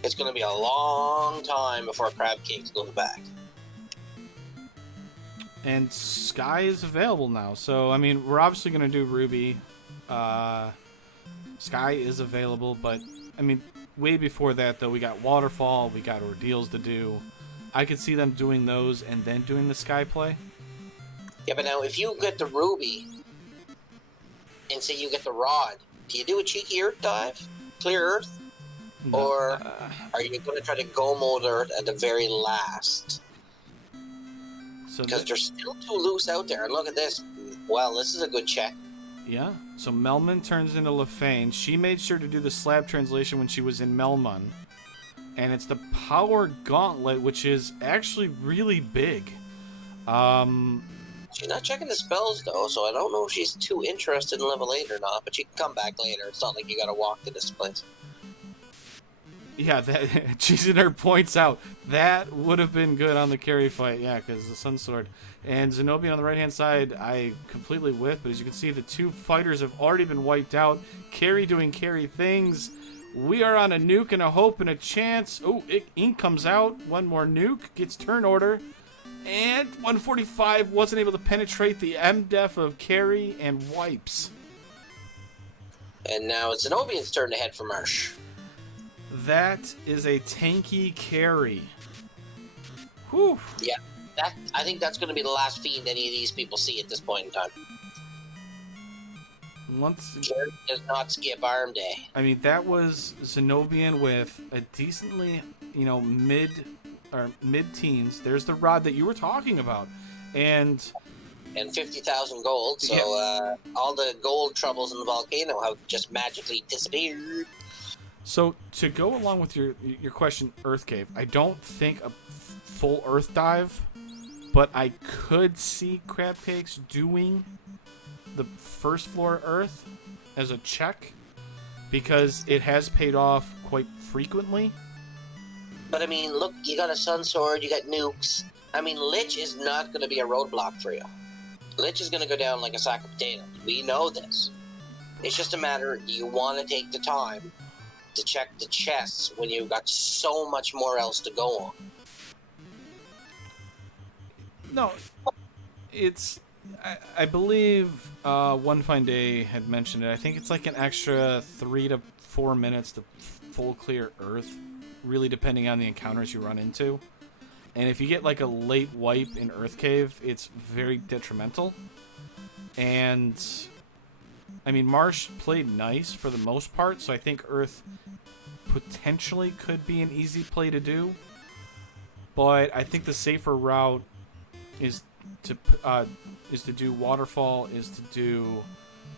it's going to be a long time before Crabcakes goes back. And Sky is available now, so I mean, we're obviously going to do Ruby. Sky is available, but I mean, way before that though, we got Waterfall, we got Ordeals to do. I could see them doing those and then doing the Sky play. Yeah, but now if you get the Ruby and say you get the Rod, do you do a cheeky Earth dive? Clear Earth? No, or are you going to try to go mode Earth at the very last? Because there's still two loose out there. And look at this. Well, this is a good check. Yeah. So Melman turns into Lefane. She made sure to do the slab translation when she was in Melman. And it's the Power Gauntlet, which is actually really big. She's not checking the spells, though, so I don't know if she's too interested in level 8 or not, but she can come back later. It's not like you gotta walk to this place. Yeah, that Cheesener points out that would have been good on the carry fight, yeah, because the Sun Sword. And Zen0bian on the right-hand side, I completely with, but as you can see, the two fighters have already been wiped out. Carry doing carry things. We are on a nuke and a hope and a chance. Oh, ink comes out. One more nuke. Gets turn order. And 145 wasn't able to penetrate the MDef of carry and wipes. And now it's Zen0bian's turn to head for Marsh. That is a tanky carry. Whew. Yeah, I think that's going to be the last fiend any of these people see at this point in time. Jared does not skip Arm Day. I mean, that was Zen0bian with a decently, mid-teens. There's the rod that you were talking about, and 50,000 gold. So all the gold troubles in the volcano have just magically disappeared. So to go along with your question, Earth Cave, I don't think a full Earth dive, but I could see Crab Cakes doing the first floor Earth as a check because it has paid off quite frequently. But I mean, look, you got a Sun Sword, you got nukes. I mean, Lich is not going to be a roadblock for you. Lich is going to go down like a sack of potatoes. We know this. It's just a matter, do you want to take the time to check the chests when you've got so much more else to go on? No, it's... I believe One Fine Day had mentioned it. I think it's like an extra 3 to 4 minutes to full clear Earth, really depending on the encounters you run into. And if you get like a late wipe in Earth Cave, it's very detrimental. And I mean, Marsh played nice for the most part, so I think Earth potentially could be an easy play to do. But I think the safer route is to do Waterfall, is to do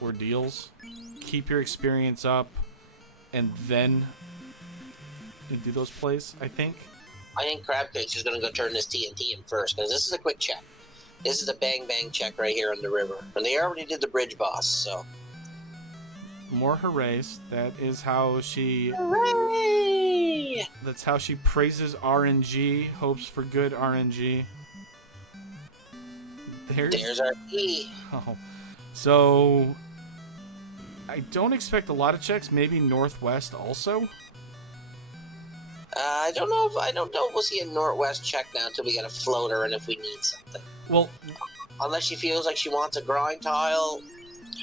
Ordeals, keep your experience up, and then do those plays, I think. I think Crabcakes is going to go turn this TNT in first, because this is a quick check. This is a bang-bang check right here on the river. And they already did the bridge boss, so... More hoorays. That is how she... Hooray! That's how she praises RNG, hopes for good RNG. There's our key. Oh. So... I don't expect a lot of checks. Maybe Northwest also. I don't know if we'll see a Northwest check now until we get a floater and if we need something. Well... Unless she feels like she wants a grind tile.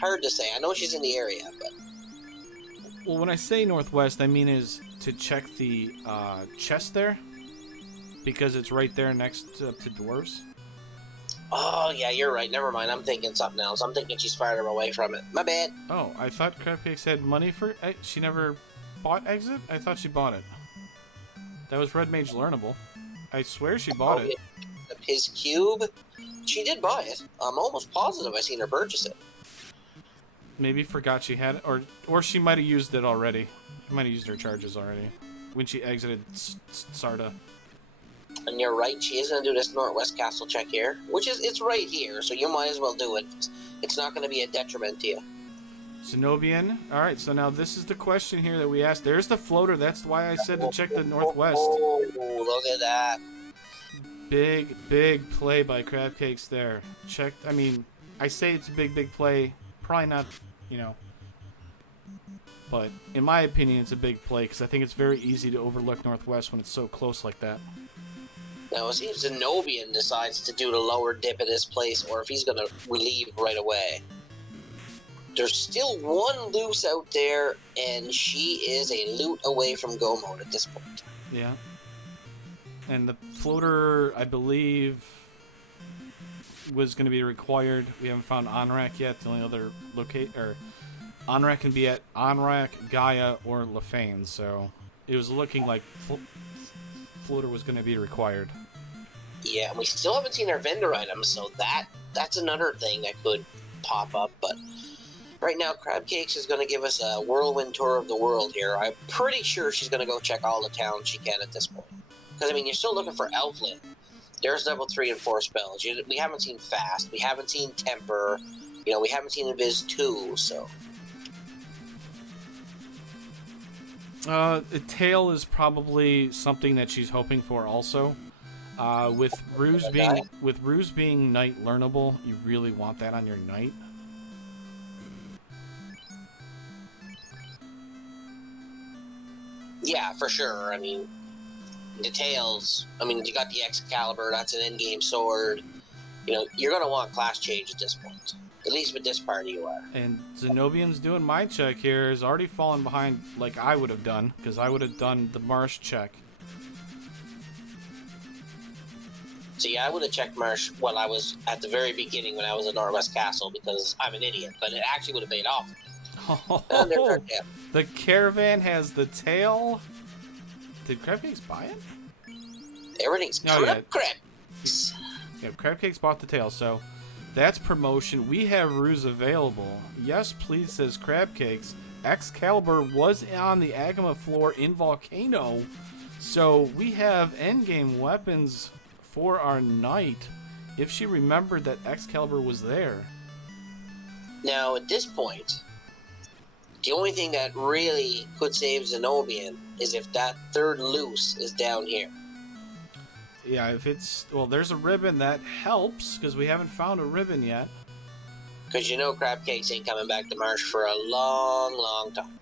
Hard to say. I know she's in the area, but... Well, when I say Northwest, I mean is to check the chest there. Because it's right there next to Dwarves. Oh, yeah, you're right. Never mind. I'm thinking something else. I'm thinking she's farther away from it. My bad. Oh, I thought Crabcakes had money for... She never bought Exit? I thought she bought it. That was Red Mage Learnable. I swear she bought it. His cube? She did buy it. I'm almost positive I seen her purchase it. Maybe forgot she had it, or she might have used it already. She might have used her charges already when she exited Sarda. And you're right, she is going to do this Northwest Castle check here, which is, it's right here, so you might as well do it. It's not going to be a detriment to you. Zen0bian. Alright, so now this is the question here that we asked. There's the floater, that's why I said to check the Northwest. Oh, look at that. Big play by Crabcakes there. Check, I mean, I say it's a big play. Probably not, but in my opinion, it's a big play because I think it's very easy to overlook Northwest when it's so close like that. Now, we'll see if Zen0bian decides to do the lower dip at this place or if he's going to leave right away. There's still one loose out there, and she is a loot away from go mode at this point. Yeah. And the floater, I believe, was going to be required. We haven't found Onrak yet. The only other Onrak can be at Onrak, Gaia, or Lefane. So it was looking like floater was going to be required. Yeah, we still haven't seen our vendor items, so that's another thing that could pop up. But right now, Crabcakes is going to give us a whirlwind tour of the world here. I'm pretty sure she's going to go check all the towns she can at this point. Because, I mean, you're still looking for Elflin. There's level 3 and 4 spells. We haven't seen Fast. We haven't seen Temper. We haven't seen Invis 2, so... The tail is probably something that she's hoping for also. With Ruse being Knight learnable, you really want that on your Knight. Yeah, for sure. I mean, the tails, you got the Excalibur, that's an endgame sword. You're going to want class change at this point. At least with this party you are. And Zen0bian's doing my check here, is already fallen behind like I would have done, because I would have done the Marsh check. See, I would have checked Marsh when I was at the very beginning when I was at Northwest Castle because I'm an idiot, but it actually would have paid off. And there's our tail. The caravan has the tail. Did Crab Cakes buy it? Everything's coming up, Crab. Yeah, Crab Cakes bought the tail, so that's promotion. We have ruse available. Yes, please, says Crab Cakes. Excalibur was on the Agama floor in Volcano, so we have endgame weapons for our knight. If she remembered that Excalibur was there. Now, at this point, the only thing that really could save Zen0bian is if that third loose is down here. Yeah, if it's... Well, there's a ribbon that helps, because we haven't found a ribbon yet. Because you know Crab Cakes ain't coming back to Marsh for a long, long time.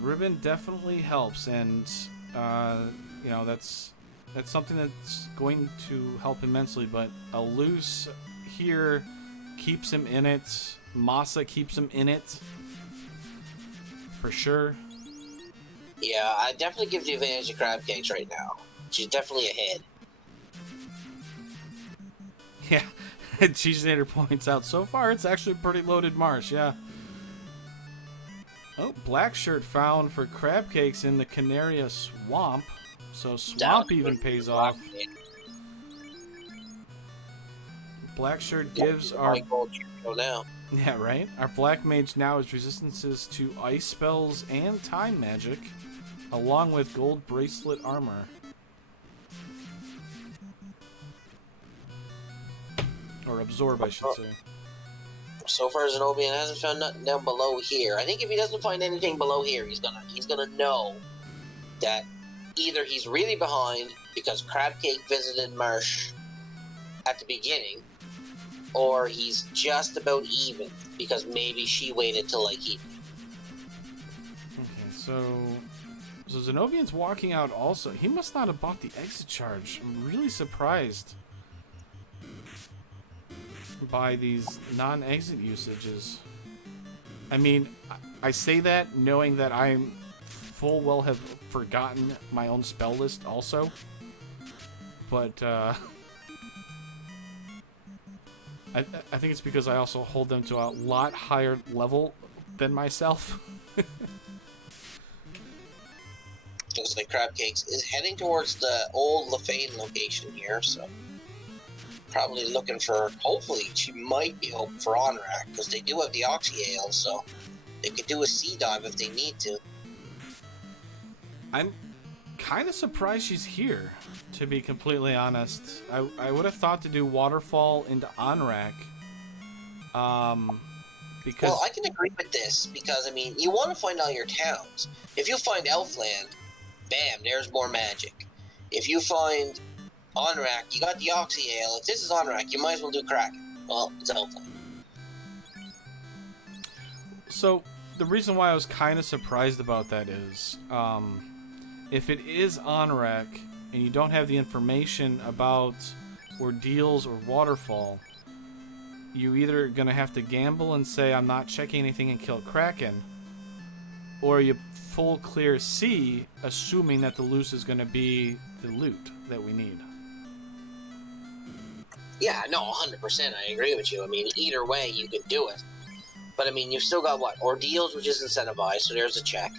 Ribbon definitely helps, and, you know, that's something that's going to help immensely, but a loose here keeps him in it. Masa keeps him in it. For sure. Yeah, I definitely give the advantage to Crab Cakes right now. She's definitely ahead. Yeah, Cheesenator points out, so far it's actually a pretty loaded marsh, yeah. Oh, black shirt found for Crab Cakes in the Canaria Swamp. So Swamp even pays off. Black shirt gives our... now. Yeah, right? Our black mage now has resistances to ice spells and time magic, along with gold bracelet armor. Or absorb, I should say. So far, Zen0bian hasn't found nothing down below here. I think if he doesn't find anything below here, he's gonna know that either he's really behind because Crab Cake visited Marsh at the beginning, or he's just about even because maybe she waited till like evening. Okay, so Zen0bian's walking out also. He must not have bought the exit charge. I'm really surprised by these non-exit usages. I mean, I say that knowing that I'm full well have forgotten my own spell list also. But, I think it's because I also hold them to a lot higher level than myself. Looks like Crab Cakes is heading towards the old Lefane location here, so probably looking for, hopefully, she might be hoping for Onrak, because they do have the Oxy Ale, so they could do a sea dive if they need to. I'm kind of surprised she's here, to be completely honest. I would have thought to do Waterfall into Onrak. Because... Well, I can agree with this, because, I mean, you want to find all your towns. If you find Elfland, bam, there's more magic. If you find Onrak, you got the Oxy Ale. If this is Onrak, you might as well do Kraken. Well, it's Elfland. So, the reason why I was kind of surprised about that is, if it is Onrak, and you don't have the information about Ordeals or Waterfall, you either going to have to gamble and say, I'm not checking anything and kill Kraken, or you full clear C, assuming that the loose is going to be the loot that we need. Yeah, no, 100%, I agree with you. I mean, either way, you could do it. But, I mean, you've still got, what, Ordeals, which is incentivized, so there's a check.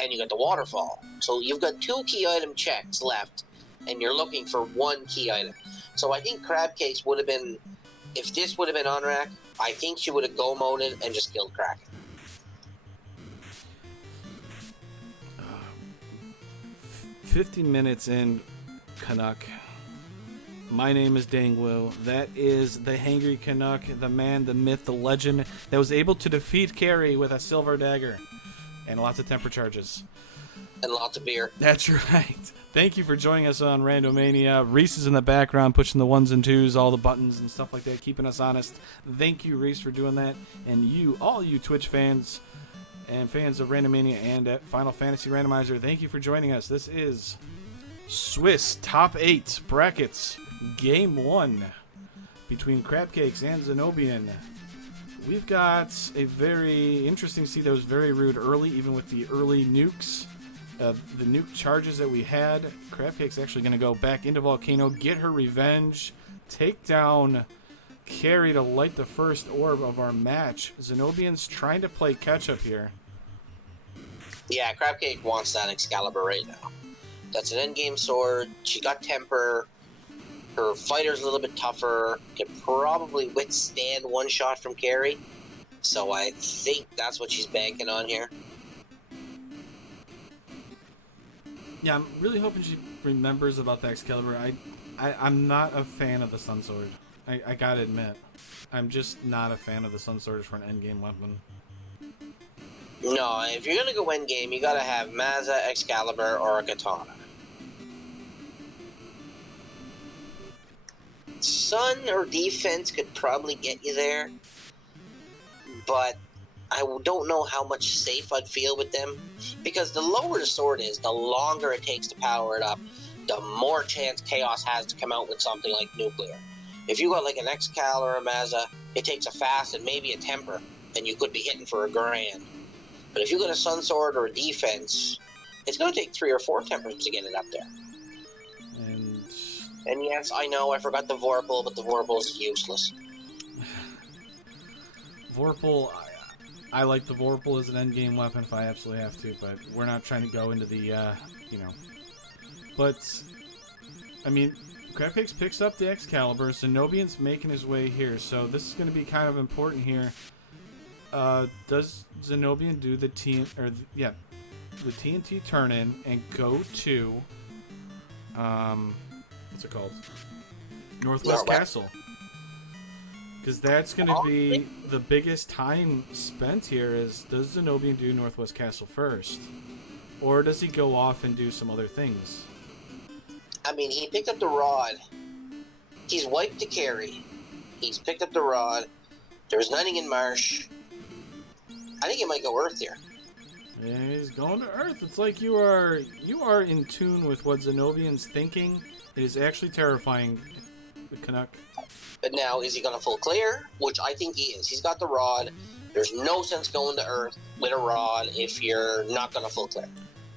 And you got the Waterfall. So you've got 2 key item checks left, and you're looking for 1 key item. So I think Crab Cakes would have been, if this would have been Onrak, I think she would have go-moded and just killed Kraken. 50 minutes in, Canuck. My name is Dangwu. That is the Hangry Canuck, the man, the myth, the legend that was able to defeat Carrie with a silver dagger and lots of temper charges. And lots of beer. That's right. Thank you for joining us on Randomania. Reese is in the background pushing the 1s and 2s, all the buttons and stuff like that, keeping us honest. Thank you, Reese, for doing that. And you, all you Twitch fans and fans of Randomania and at Final Fantasy Randomizer, thank you for joining us. This is Swiss Top 8 Brackets Game 1 between Crab Cakes and Zen0bian. We've got a very interesting seed that was very rude early, even with the early nukes. the nuke charges that we had. Crabcake's actually going to go back into Volcano, get her revenge, take down Carrie to light the first orb of our match. Zen0bian's trying to play catch-up here. Yeah, Crabcake wants that Excalibur right now. That's an endgame sword. She got temper. Her fighter's a little bit tougher. Can probably withstand one shot from Carrie. So I think that's what she's banking on here. Yeah, I'm really hoping she remembers about the Excalibur. I'm not a fan of the Sun Sword. I gotta admit. I'm just not a fan of the Sun Sword for an endgame weapon. No, if you're gonna go endgame, you gotta have Mazza, Excalibur, or a Katana. Sun or defense could probably get you there, but I don't know how much safe I'd feel with them, because the lower the sword is, the longer it takes to power it up, the more chance Chaos has to come out with something like nuclear. If you got like an Excalibur or a Mazza, it takes a fast and maybe a temper, and you could be hitting for a grand. But if you got a Sun Sword or a defense, it's going to take 3 or 4 tempers to get it up there. And yes, I know, I forgot the Vorpal, but the Vorpal is useless. Vorpal, I like the Vorpal as an endgame weapon if I absolutely have to, but we're not trying to go into the, you know. But, I mean, Crabcakes picks up the Excalibur, Zen0bian's making his way here, so this is going to be kind of important here. Does Zen0bian do the the TNT turn-in and go to, what's it called? Northwest Castle. Because that's going to be the biggest time spent here is, does Zen0bian do Northwest Castle first? Or does he go off and do some other things? I mean, he picked up the rod. He's wiped the carry. He's picked up the rod. There's nothing in Marsh. I think he might go Earth here. Yeah, he's going to Earth. It's like you are in tune with what Zen0bian's thinking. It is actually terrifying, the Canuck. But now, is he going to full clear? Which I think he is. He's got the rod. There's no sense going to Earth with a rod if you're not going to full clear.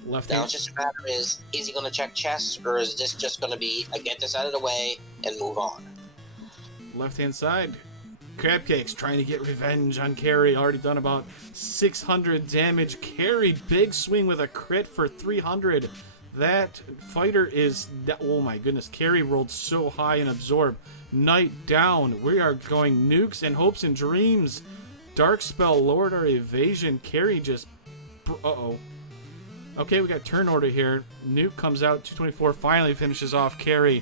Left now, hand. it's just a matter is he going to check chests, or is this just going to be, I get this out of the way and move on? Left-hand side. Crabcake's trying to get revenge on Carrie. Already done about 600 damage. Carrie, big swing with a crit for 300. That fighter is... Oh my goodness. Carrie rolled so high and absorbed. Night down. We are going nukes and hopes and dreams. Dark spell lowered our evasion. Carrie just... Uh-oh. Okay, we got turn order here. Nuke comes out. 224 finally finishes off Carrie.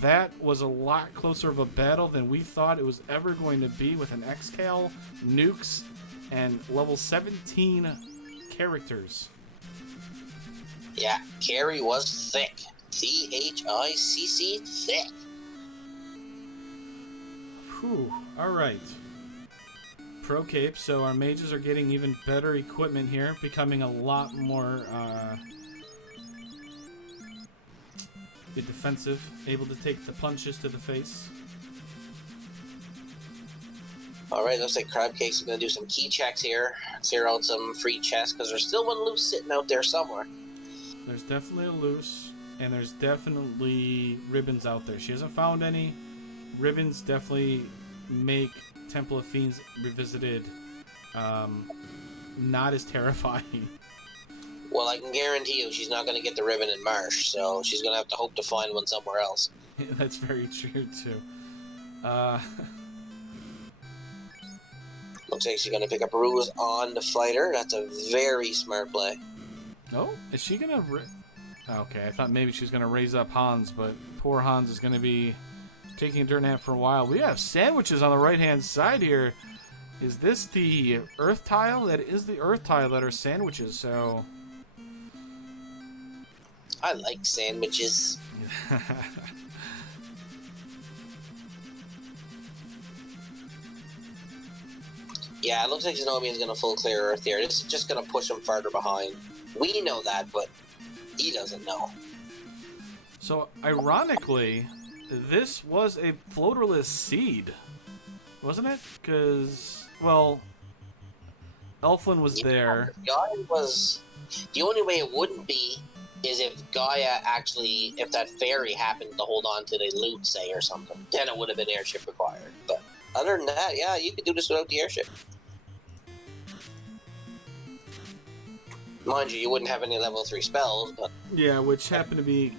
That was a lot closer of a battle than we thought it was ever going to be with an Excal, nukes, and level 17 characters. Yeah, Carrie was thick. Thicc, thick. Whew, alright. Pro Cape, so our mages are getting even better equipment here, becoming a lot more defensive, able to take the punches to the face. Alright, looks like Crabcake's going to do some key checks here, clear out some free chests, because there's still one loose sitting out there somewhere. There's definitely a loose, and there's definitely ribbons out there. She hasn't found any. Ribbons definitely make Temple of Fiends Revisited not as terrifying. Well, I can guarantee you she's not going to get the ribbon in Marsh, so she's going to have to hope to find one somewhere else. That's very true, too. Looks like she's going to pick up Ruse on the fighter. That's a very smart play. Oh, is she going to... Okay, I thought maybe she was going to raise up Hans, but poor Hans is going to be taking a dirt nap for a while. We have sandwiches on the right-hand side here. Is this the earth tile? That is the earth tile that are sandwiches, so... I like sandwiches. Yeah, it looks like Zen0bian's going to full clear Earth here. This is just going to push him farther behind. We know that, but he doesn't know. So, ironically, this was a floaterless seed, wasn't it? Because, well, Elflin was there. Gaia was... The only way it wouldn't be is if Gaia actually... If that fairy happened to hold on to the loot, say, or something. Then it would have been airship required. But other than that, yeah, you could do this without the airship. Mind you, you wouldn't have any level 3 spells, but... Yeah, which happened to be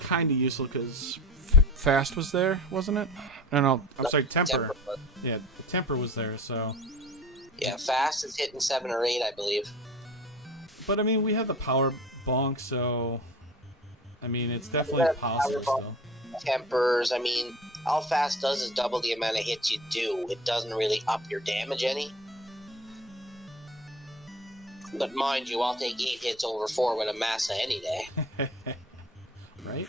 kind of useful because Fast was there, wasn't it? No, I'm sorry, Temper. Yeah, the Temper was there, so... Yeah, Fast is hitting 7 or 8, I believe. But, I mean, we have the Power Bonk, so... I mean, it's definitely possible still. Tempers, I mean, all Fast does is double the amount of hits you do. It doesn't really up your damage any. But mind you, I'll take 8 hits over 4 with a Massa any day. Right?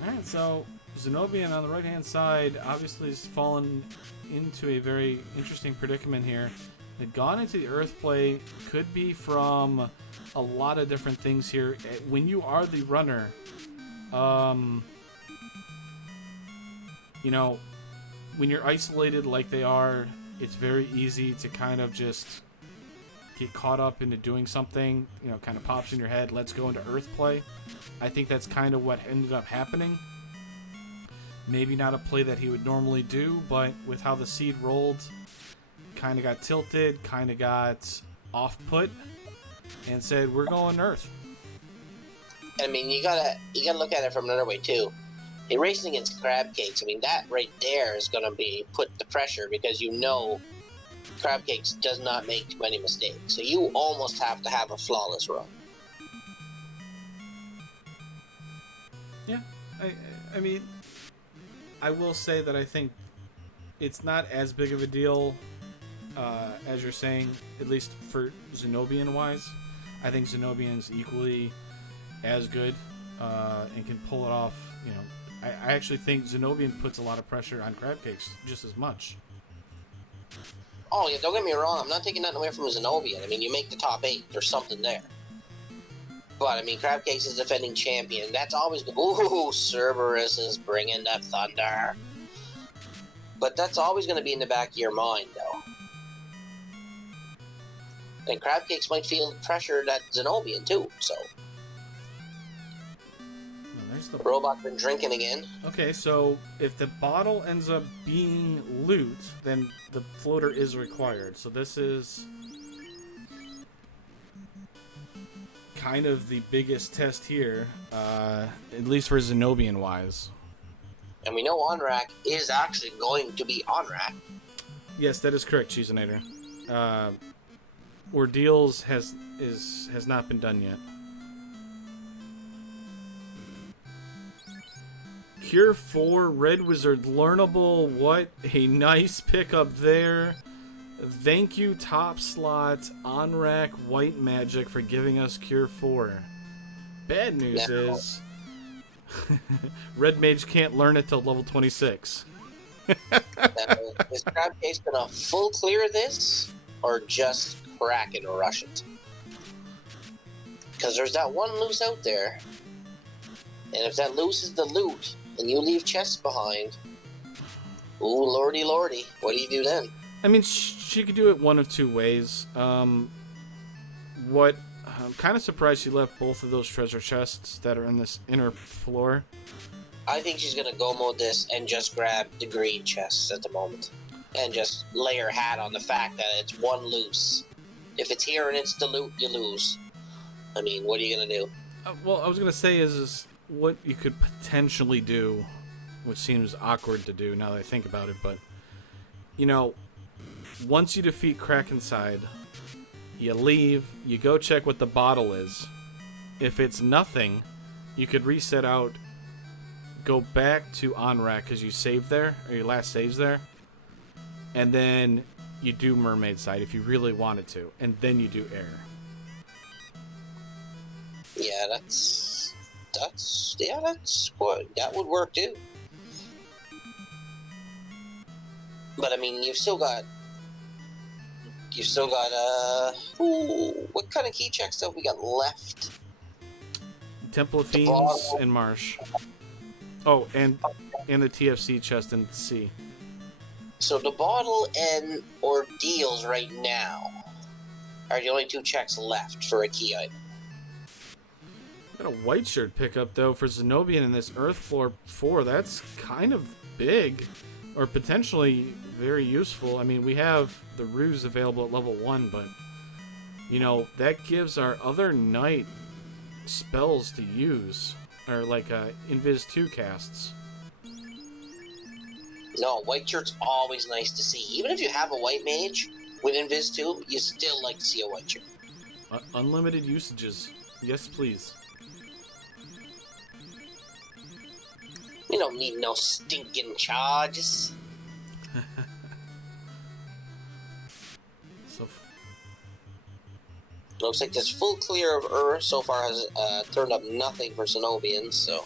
Alright, so Zen0bian on the right-hand side obviously has fallen into a very interesting predicament here. They've gone into the Earth play, could be from a lot of different things here. When you are the runner, you know, when you're isolated like they are, it's very easy to kind of just get caught up into doing something, you know, kind of pops in your head, let's go into Earth play. I think that's kind of what ended up happening. Maybe not a play that he would normally do, but with how the seed rolled, kind of got tilted, kind of got off-put, and said, we're going Earth. I mean, you gotta look at it from another way, too. You're racing against Crab Cakes. I mean, that right there is gonna be put the pressure, because you know Crab Cakes does not make too many mistakes. So you almost have to have a flawless run. Yeah, I mean, I will say that I think it's not as big of a deal as you're saying, at least for Zen0bian wise. I think Zen0bian's equally as good and can pull it off. You know, I actually think Zen0bian puts a lot of pressure on Crab Cakes just as much. Oh, yeah, don't get me wrong. I'm not taking nothing away from Zen0bian. I mean, you make the top 8. There's something there. But, I mean, Crab Cakes is defending champion. That's always good. Ooh, Cerberus is bringing the thunder. But that's always going to be in the back of your mind, though. And Crab Cakes might feel pressured at Zen0bian, too, so... There's the robot's been drinking again. Okay, so if the bottle ends up being loot, then the floater is required. So this is kind of the biggest test here, at least for Zen0bian wise. And we know Onrak is actually going to be Onrak. Yes, that is correct, Cheeseinator. Ordeals has not been done yet. Cure 4, Red Wizard, learnable. What a nice pickup there. Thank you, Top Slot, Onrak, White Magic, for giving us Cure 4. Bad news is Red Mage can't learn it till level 26. Is Crab Case gonna full clear this, or just crack and rush it? Because there's that one loose out there. And if that loose is the loot, and you leave chests behind, ooh, lordy, lordy, what do you do then? I mean, she could do it one of two ways. I'm kind of surprised she left both of those treasure chests that are in this inner floor. I think she's gonna go mode this and just grab the green chests at the moment. And just lay her hat on the fact that it's one loose. If it's here and it's the loot, you lose. I mean, what are you gonna do? Well, I was gonna say is what you could potentially do, which seems awkward to do now that I think about it, but you know, once you defeat Krakenside, you leave, you go check what the bottle is. If it's nothing, you could reset out, go back to Onrak because you saved there, or your last saves there, and then you do Mermaid Side if you really wanted to, and then you do Air. Yeah, that would work too. But I mean, you've still got what kind of key checks have we got left? Temple of Fiends and Marsh. Oh, and the TFC chest in C. So the bottle and ordeals right now. are the only 2 checks left for a key item. Got a white shirt pickup though for Zen0bian in this Earth Floor 4. That's kind of big, or potentially very useful. I mean, we have the ruse available at level 1, but you know that gives our other knight spells to use, or like Invis 2 casts. No, white shirt's always nice to see. Even if you have a white mage with Invis 2, you still like to see a white shirt. Unlimited usages, yes please. You don't need no stinking charges. So Looks like this full clear of Earth so far has turned up nothing for Zen0bian, so...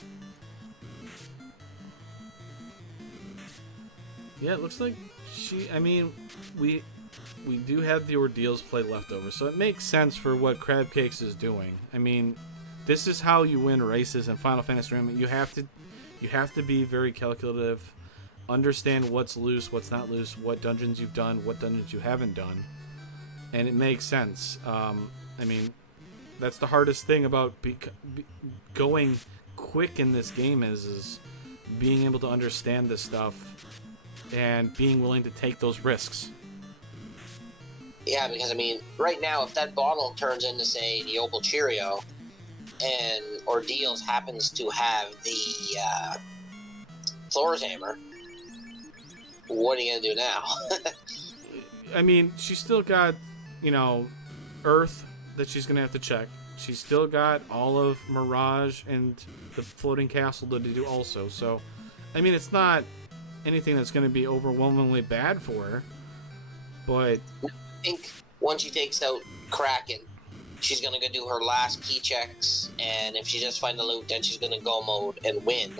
yeah, it looks like I mean, we do have the Ordeals play left over, so it makes sense for what Crab Cakes is doing. I mean, this is how you win races in Final Fantasy Tournament. You have to be very calculative, understand what's loose, what's not loose, what dungeons you've done, what dungeons you haven't done, and it makes sense. I mean, that's the hardest thing about going quick in this game is being able to understand this stuff and being willing to take those risks. Yeah, because I mean, right now, if that bottle turns into, say, the Opal Cheerio, and Ordeals happens to have the Thor's Hammer, what are you gonna do now? I mean, she's still got, you know, Earth that she's gonna have to check. She's still got all of Mirage and the floating castle to do also. So, I mean, it's not anything that's gonna be overwhelmingly bad for her. But I think once she takes out Kraken, she's gonna go do her last key checks, and if she just finds the loot, then she's gonna go mode and win.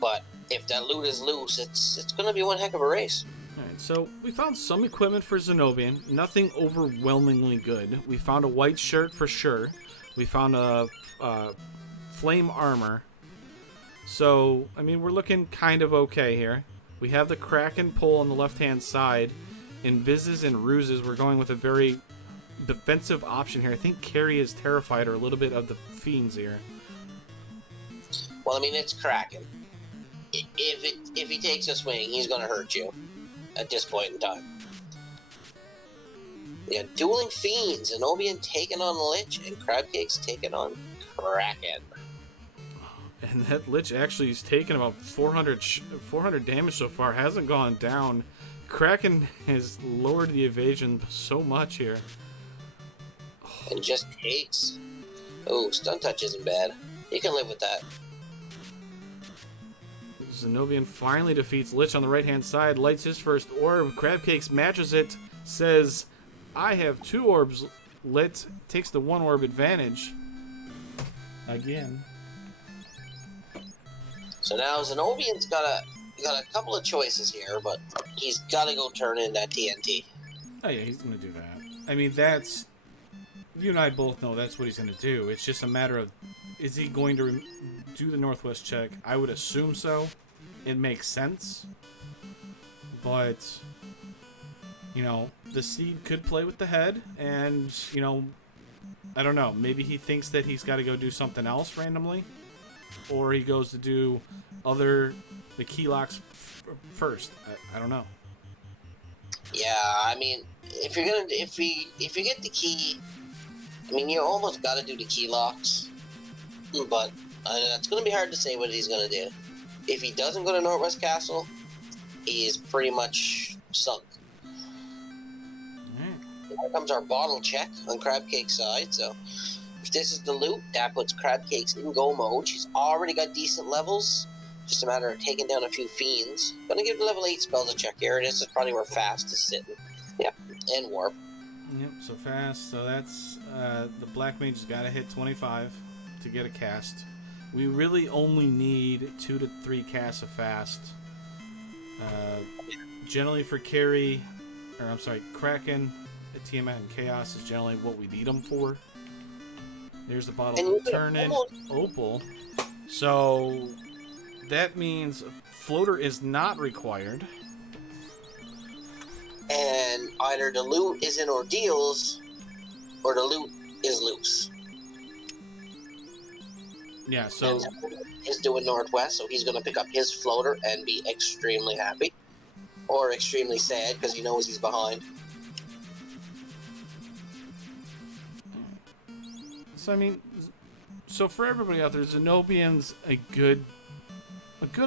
But if that loot is loose, it's gonna be one heck of a race. Alright, so we found some equipment for Zen0bian, nothing overwhelmingly good. We found a white shirt for sure. We found a flame armor. So, I mean, we're looking kind of okay here. We have the Kraken pole on the left-hand side. In Vizzes and Ruses, we're going with a very defensive option here. I think Carrie is terrified, or a little bit of the Fiends here. Well, I mean, it's Kraken. If he takes a swing, he's gonna hurt you at this point in time. Yeah, dueling Fiends, and Zen0bian taking on Lich, and Crabcake's taking on Kraken. And that Lich actually is taking about 400 damage so far, hasn't gone down. Kraken has lowered the evasion so much here. And just takes. Oh, stun touch isn't bad. You can live with that. Zen0bian finally defeats Lich on the right-hand side, lights his first orb. Crabcakes matches it, says, I have 2 orbs lit, takes the 1 orb advantage. Again. So now Zen0bian's got a couple of choices here, but he's got to go turn in that TNT. Oh yeah, he's going to do that. I mean, that's... You and I both know that's what he's going to do. It's just a matter of, is he going to do the Northwest check? I would assume so. It makes sense. But, you know, the seed could play with the head, and, you know, I don't know. Maybe he thinks that he's got to go do something else randomly. Or he goes to do the key locks first. I don't know. Yeah, I mean, if you get the key, I mean, you almost got to do the key locks, but it's going to be hard to say what he's going to do. If he doesn't go to Northwest Castle, he is pretty much sunk. Here comes our bottle check on Crabcake's side, so if this is the loot, that puts Crabcakes in go mode. She's already got decent levels, just a matter of taking down a few fiends. Gonna give the level 8 spells a check here. This is probably where Fast is sitting. Yep, and Warp. Yep, so Fast, so that's, the Black Mage has got to hit 25 to get a cast. We really only need 2 to 3 casts of Fast. Generally for carry, or I'm sorry, Kraken, Tiamat, and Chaos is generally what we need them for. There's the bottle of Turn-In Opal. So that means Floater is not required. And either the loot is in Ordeals, or the loot is loose. Yeah, so... He's doing northwest, so he's going to pick up his floater and be extremely happy. Or extremely sad, because he knows he's behind. So, I mean... So, for everybody out there, Zen0bian's a good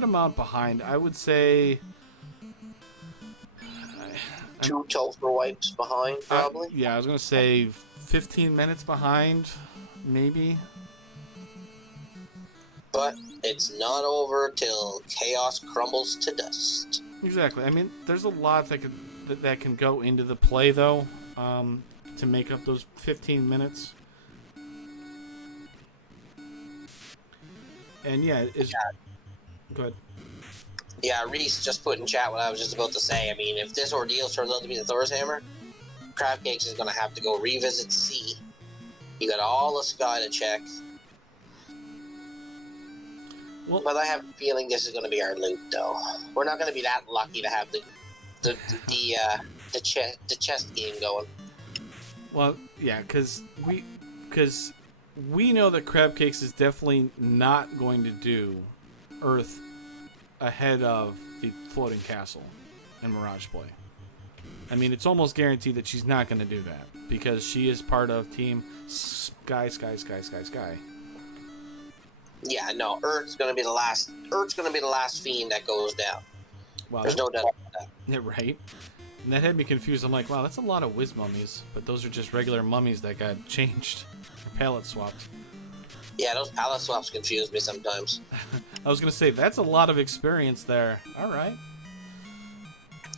amount behind. I would say... 2 Topher wipes behind, probably. Yeah, I was going to say 15 minutes behind, maybe. But it's not over till chaos crumbles to dust. Exactly. I mean, there's a lot that can go into the play, though, to make up those 15 minutes. And yeah, it's... Go ahead. Yeah, Reese just put in chat what I was just about to say. I mean, if this ordeal turns out to be the Thor's Hammer, Crabcakes is going to have to go revisit C. You got all the sky to check. Well, but I have a feeling this is going to be our loot, though. We're not going to be that lucky to have the chest game going. Well, yeah, because we know that Crabcakes is definitely not going to do Earth ahead of the floating castle and Mirage Play. I mean, it's almost guaranteed that she's not going to do that because she is part of Team Sky. Yeah, no, Earth's going to be the last. Earth's going to be the last fiend that goes down. Wow, there's no doubt about that. Yeah, right. And that had me confused. I'm like, wow, that's a lot of whiz mummies, but those are just regular mummies that got changed, or palette swapped. Yeah, those palette swaps confuse me sometimes. I was going to say, that's a lot of experience there. All right.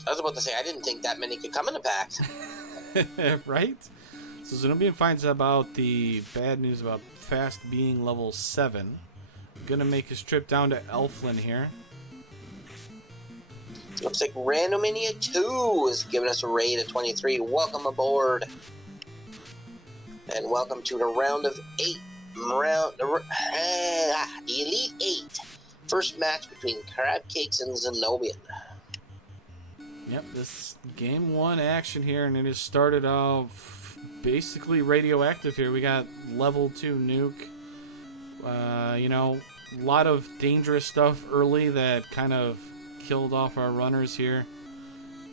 I was about to say, I didn't think that many could come in a pack. Right? So Zen0bian finds out about the bad news about Fast being level 7. Gonna make his trip down to Elflin here. Looks like Randomizer 2 is giving us a raid at 23. Welcome aboard. And welcome to the round of 8. The Elite 8. First match between Crabcakes and Zen0bian. Yep, this game 1 action here, and it has started off basically radioactive here. We got level 2 nuke. You know, a lot of dangerous stuff early that kind of killed off our runners here.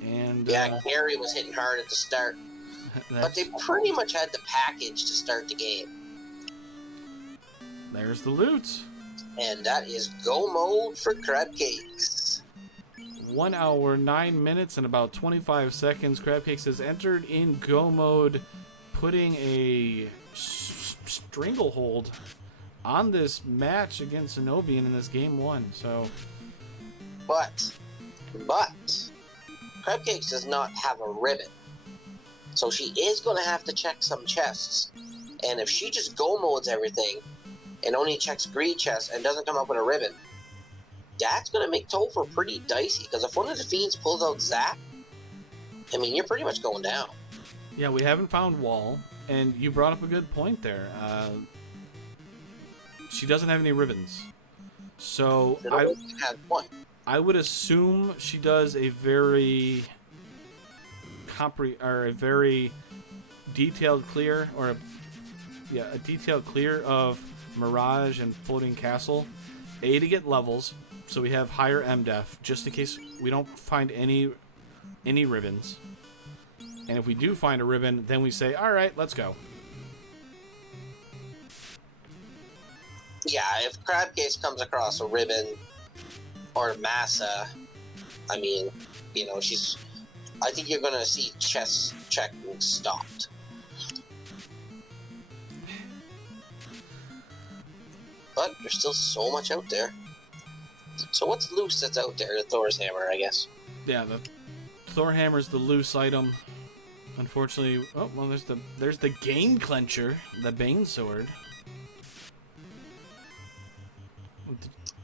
And yeah, Gary was hitting hard at the start. But they pretty much had the package to start the game. There's the loot. And that is go mode for Crabcakes. 1 hour, 9 minutes, and about 25 seconds. Crabcakes has entered in go mode, putting a stranglehold on this match against Zen0bian in this game 1. So, but Crabcakes does not have a ribbon, so she is going to have to check some chests. And if she just go modes everything and only checks greed chests and doesn't come up with a ribbon, that's going to make Topher pretty dicey, because if one of the fiends pulls out Zap, I mean, you're pretty much going down. Yeah, we haven't found Wall, and you brought up a good point there. She doesn't have any ribbons. So I would assume she does a very a very detailed clear, or a detailed clear of Mirage and Floating Castle. A, to get levels, so we have higher MDef, just in case we don't find any ribbons. And if we do find a ribbon, then we say, all right, let's go. Yeah, if Crabcase comes across a ribbon or Massa, I mean, you know, I think you're going to see chest checking stopped. But there's still so much out there. So what's loose that's out there? The Thor's Hammer, I guess. Yeah, the Thor Hammer's the loose item. Unfortunately, oh well, there's the Game Clencher, the Bane Sword.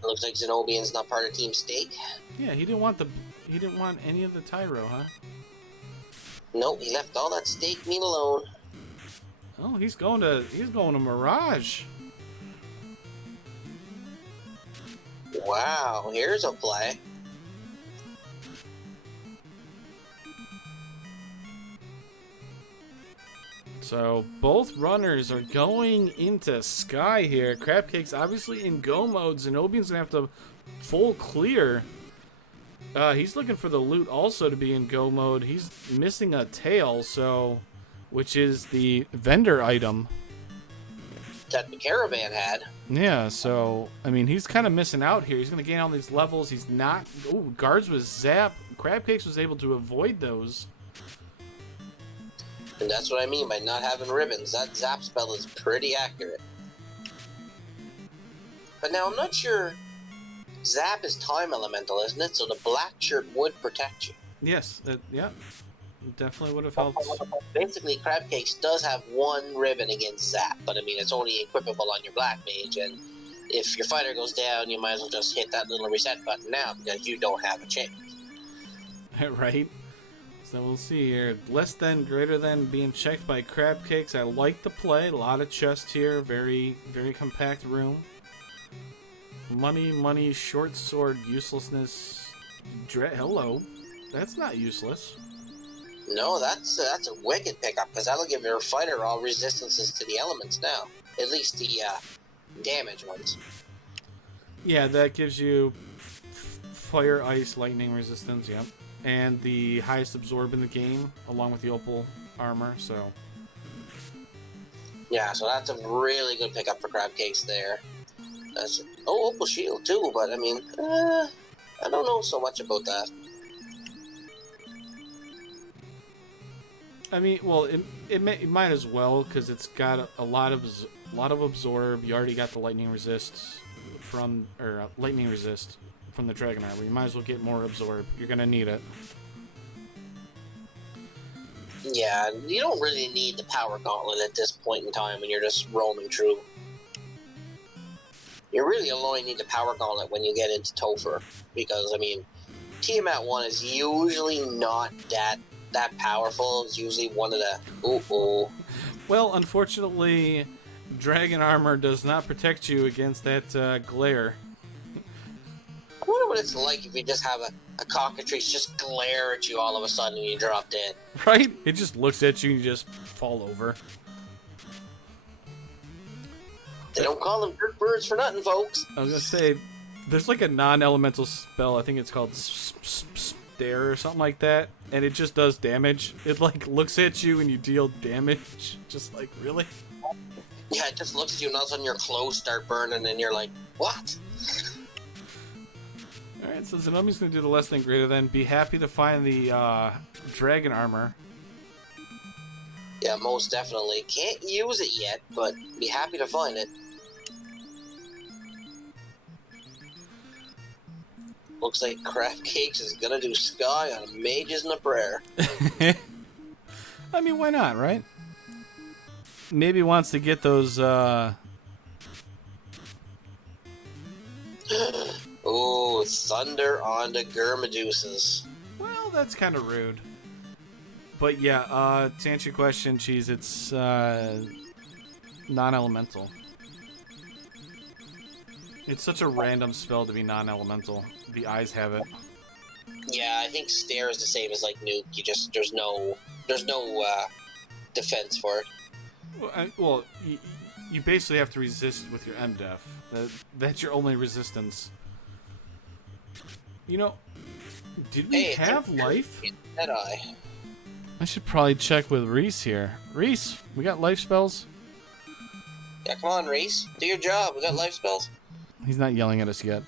Looks like Zen0bian's not part of Team Steak. Yeah, he didn't want any of the Tyro, huh? Nope, he left all that steak meat alone. Oh, he's going to Mirage. Wow, here's a play. So both runners are going into Sky here. Crabcake's obviously in go mode. Zen0bian's gonna have to full clear. He's looking for the loot also to be in go mode. He's missing a tail, so which is the vendor item that the caravan had. Yeah, so I mean he's kind of missing out here. He's gonna gain all these levels. He's not. Oh, guards with zap. Crabcakes was able to avoid those. And that's what I mean by not having ribbons. That zap spell is pretty accurate. But now I'm not sure. Zap is time elemental, isn't it? So the black shirt would protect you. Yes, yeah. Definitely would have helped. Basically, Crabcakes does have one ribbon against Zap, but I mean, it's only equipable on your Black Mage, and if your fighter goes down, you might as well just hit that little reset button now, because you don't have a chance. Right? So we'll see here. Less than, greater than being checked by Crabcakes. I like the play. A lot of chest here. Very, very compact room. Money, short sword, uselessness. Hello. That's not useless. No, that's a wicked pickup, because that'll give your fighter all resistances to the elements now. At least the damage ones. Yeah, that gives you fire, ice, lightning resistance, yep. And the highest absorb in the game, along with the opal armor, so... Yeah, so that's a really good pickup for Crabcakes there. Opal shield too, but I mean, I don't know so much about that. I mean, well, it might as well, because it's got a lot of absorb. You already got the lightning resist from the dragon armor. You might as well get more absorb. You're gonna need it. Yeah, you don't really need the power gauntlet at this point in time when you're just roaming through. You really only need the power gauntlet when you get into Topher, because I mean, Tiamat 1 is usually not that powerful. It's usually one of the Well, unfortunately, dragon armor does not protect you against that glare. I wonder what it's like if you just have a cockatrice just glare at you all of a sudden and you drop dead. Right? It just looks at you and you just fall over. They don't call them dirt birds for nothing, folks. I was gonna say, there's like a non-elemental spell. I think it's called Stare or something like that, and it just does damage. It like looks at you and you deal damage. Just like, really? Yeah, it just looks at you and all of a sudden your clothes start burning and you're like, what? Alright, so Zen0bian's gonna do the less than greater than. Be happy to find the dragon armor. Yeah, most definitely. Can't use it yet, but be happy to find it. Looks like Crabcakes is gonna do Sky on Mages and a Prayer. I mean, why not, right? Maybe he wants to get those, Ooh, Thunder on the Gurmadeuces. Well, that's kind of rude. But yeah, to answer your question, Cheese, it's non-elemental. It's such a random spell to be non-elemental. The eyes have it. Yeah, I think Stare is the same as like Nuke. You just there's no defense for it. Well, you basically have to resist with your MDef. That's your only resistance. You know, did we have life? Deadeye. I should probably check with Reese here. Reese, we got life spells? Yeah, come on, Reese. Do your job. We got life spells. He's not yelling at us yet.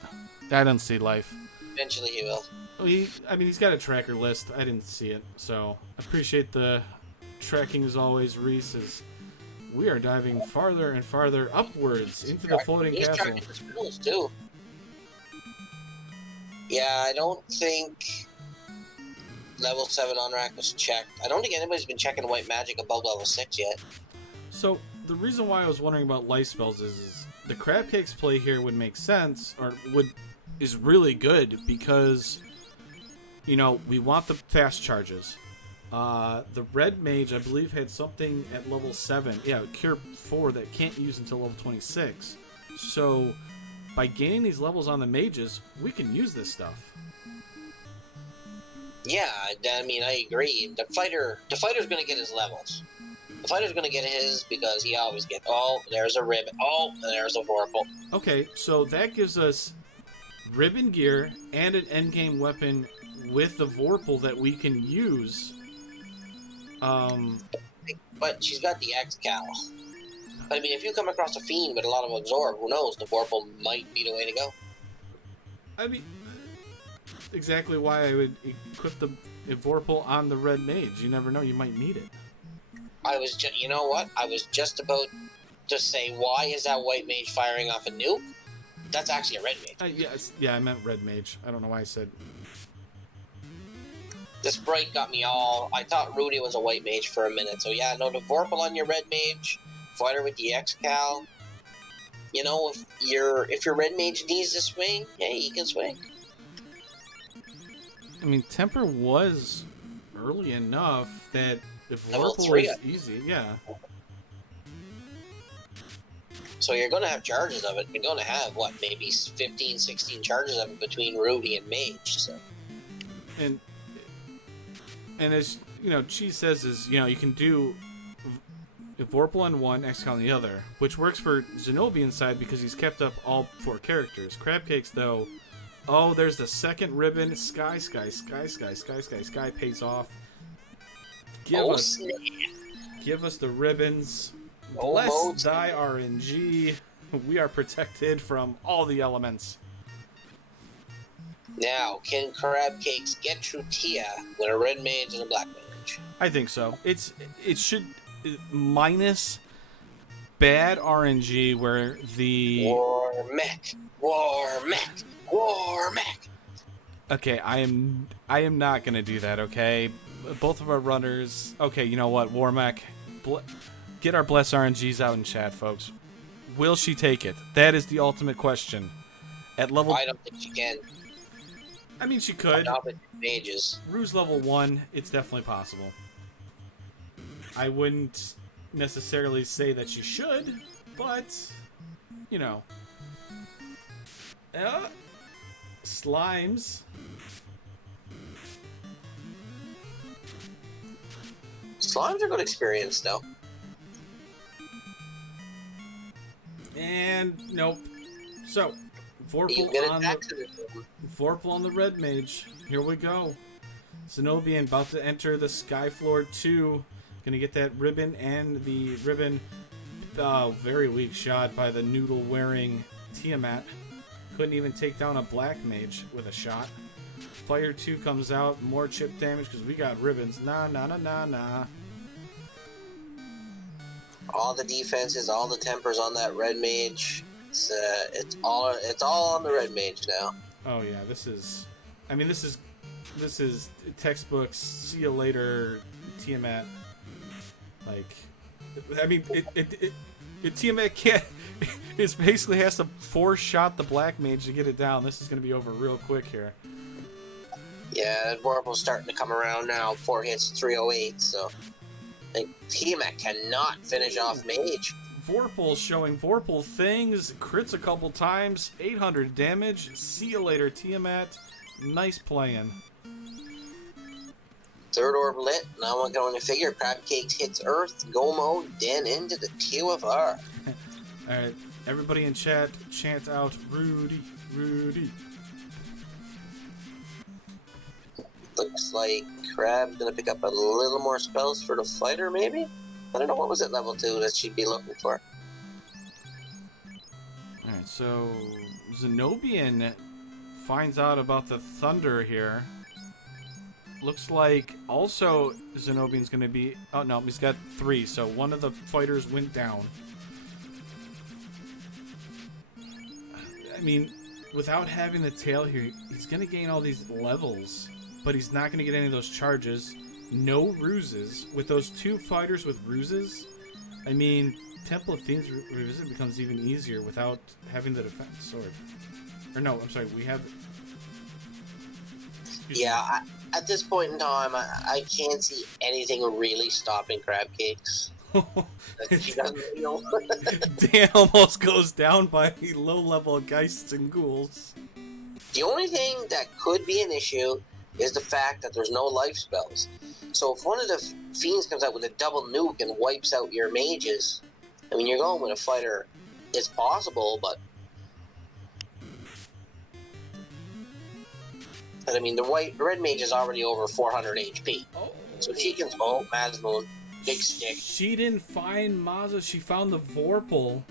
I don't see life. Eventually he will. Well, I mean, he's got a tracker list. I didn't see it, so I appreciate the tracking as always, Reese. As we are diving farther and farther upwards into the floating castle. He's tracking the spells too. Yeah, I don't think level 7 on rack was checked. I don't think anybody's been checking white magic above level 6 yet. So the reason why I was wondering about life spells is the Crabcakes play here would make sense, or is really good because, you know, we want the fast charges. The red mage, I believe, had something at level 7. Yeah, Cure 4 that can't use until level 26. So by gaining these levels on the mages, we can use this stuff. Yeah, I mean, I agree. The fighter's going to get his levels. The fighter's gonna get his because he always gets. Oh, there's a ribbon. Oh, there's a Vorpal. Okay, so that gives us ribbon gear and an endgame weapon with the Vorpal that we can use. But she's got the X-Cal. But I mean, if you come across a Fiend with a lot of Absorb, who knows? The Vorpal might be the way to go. I mean, exactly why I would equip the Vorpal on the Red Mage. You never know, you might need it. You know what? I was just about to say, why is that White Mage firing off a nuke? That's actually a Red Mage. Yeah, I meant Red Mage. I don't know why I said. This break got me all. I thought Rudy was a White Mage for a minute. So yeah, no, the Vorpal on your Red Mage, fighter with the X-Cal. You know, if your Red Mage needs to swing, hey, he can swing. I mean, Temper was early enough that if Level Vorpal 3, was easy, yeah. So you're going to have charges of it. You're going to have, what, maybe 15, 16 charges of it between Rudy and Mage. So. And as, you know, Cheese says is, you know, you can do Vorpal on one, X-Cal on the other, which works for Zen0bian's side because he's kept up all 4 characters. Crabcakes, though, oh, there's the second ribbon. Sky pays off. Give us the ribbons. Bless thy RNG. We are protected from all the elements. Now, can Crabcakes get through Tia with a Red Mage and a Black Mage? I think so. It should minus bad RNG where the War mech. Okay, I am not gonna do that. Okay, both of our runners. Okay, you know what, War Mech, get our bless RNGs out in chat, folks. Will she take it? That is the ultimate question. At level, I don't think she can. I mean, she could. Not with mages. Ruse level 1, it's definitely possible. I wouldn't necessarily say that she should, but you know. Slimes. Slimes are good experience, though. And nope. So, Vorpal on the Red Mage. Here we go. Zen0bian about to enter the Skyfloor 2. Gonna get that ribbon and the ribbon. Very weak shot by the noodle-wearing Tiamat. Couldn't even take down a Black Mage with a shot. Fire 2 comes out. More chip damage because we got ribbons. Nah. All the defenses, all the tempers on that Red Mage. It's all on the Red Mage now. Oh yeah, this is textbooks. See you later, Tiamat. Like, I mean, Tiamat can't. It basically has to four-shot the Black Mage to get it down. This is going to be over real quick here. Yeah, Vorpal's starting to come around now. 4 hits, 308. So, like, Tiamat cannot finish off Mage. Vorpal showing Vorpal things. Crits a couple times. 800 damage. See you later, Tiamat. Nice playing. Third orb lit. Now I'm going to figure Crabcakes hits Earth, go mode, then into the QFR. Alright, everybody in chat, chant out Rudy. Looks like Crab's going to pick up a little more spells for the fighter, maybe? I don't know, what was it level 2 that she'd be looking for? Alright, so Zen0bian finds out about the thunder here. Looks like also Zen0bian's going to be... Oh, no, he's got 3, so one of the fighters went down. I mean, without having the tail here, he's going to gain all these levels, but he's not going to get any of those charges. No ruses. With those 2 fighters with ruses, I mean, Temple of Fiends Revisit becomes even easier without having the defense sword. Or no, I'm sorry, we have... Yeah, at this point in time, I can't see anything really stopping Crabcakes. She doesn't, you know. Dan almost goes down by low-level Geists and Ghouls. The only thing that could be an issue is the fact that there's no life spells. So if one of the fiends comes out with a double nuke and wipes out your mages, I mean, you're going with a fighter. It's possible, but I mean, the red mage is already over 400 HP. Oh. So she can. Oh, Mazmoon. Big stick. She didn't find Mazza. She found the Vorpal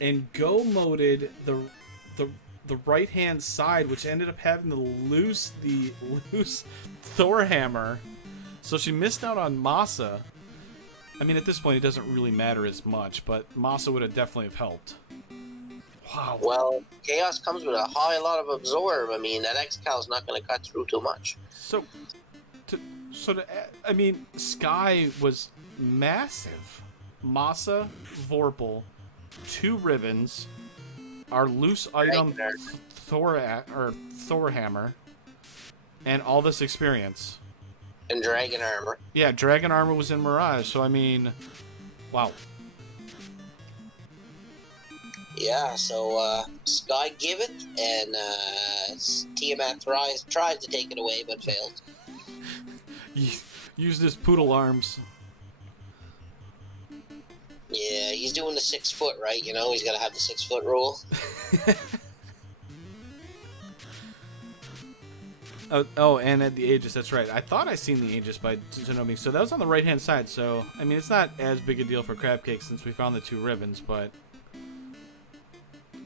and go-moded the right-hand side, which ended up having the loose Thor hammer. So she missed out on Masa. I mean, at this point, it doesn't really matter as much, but Masa would have definitely have helped. Wow. Well, Chaos comes with a high lot of absorb. I mean, that X-Cal's not going to cut through too much. I mean, Sky was massive. Masa, Vorpal, 2 ribbons, our loose item Thor hammer, and all this experience. And Dragon Armor. Yeah, Dragon Armor was in Mirage, so I mean, wow. Yeah, so Sky give it, and Tiamat tries to take it away, but fails. Use this poodle arms. Yeah, he's doing the 6 foot, right? You know, he's got to have the 6 foot rule. Oh, and at the Aegis, that's right. I thought I seen the Aegis by Zen0bian, so that was on the right-hand side, so, I mean, it's not as big a deal for Crab Cake since we found the 2 ribbons, but...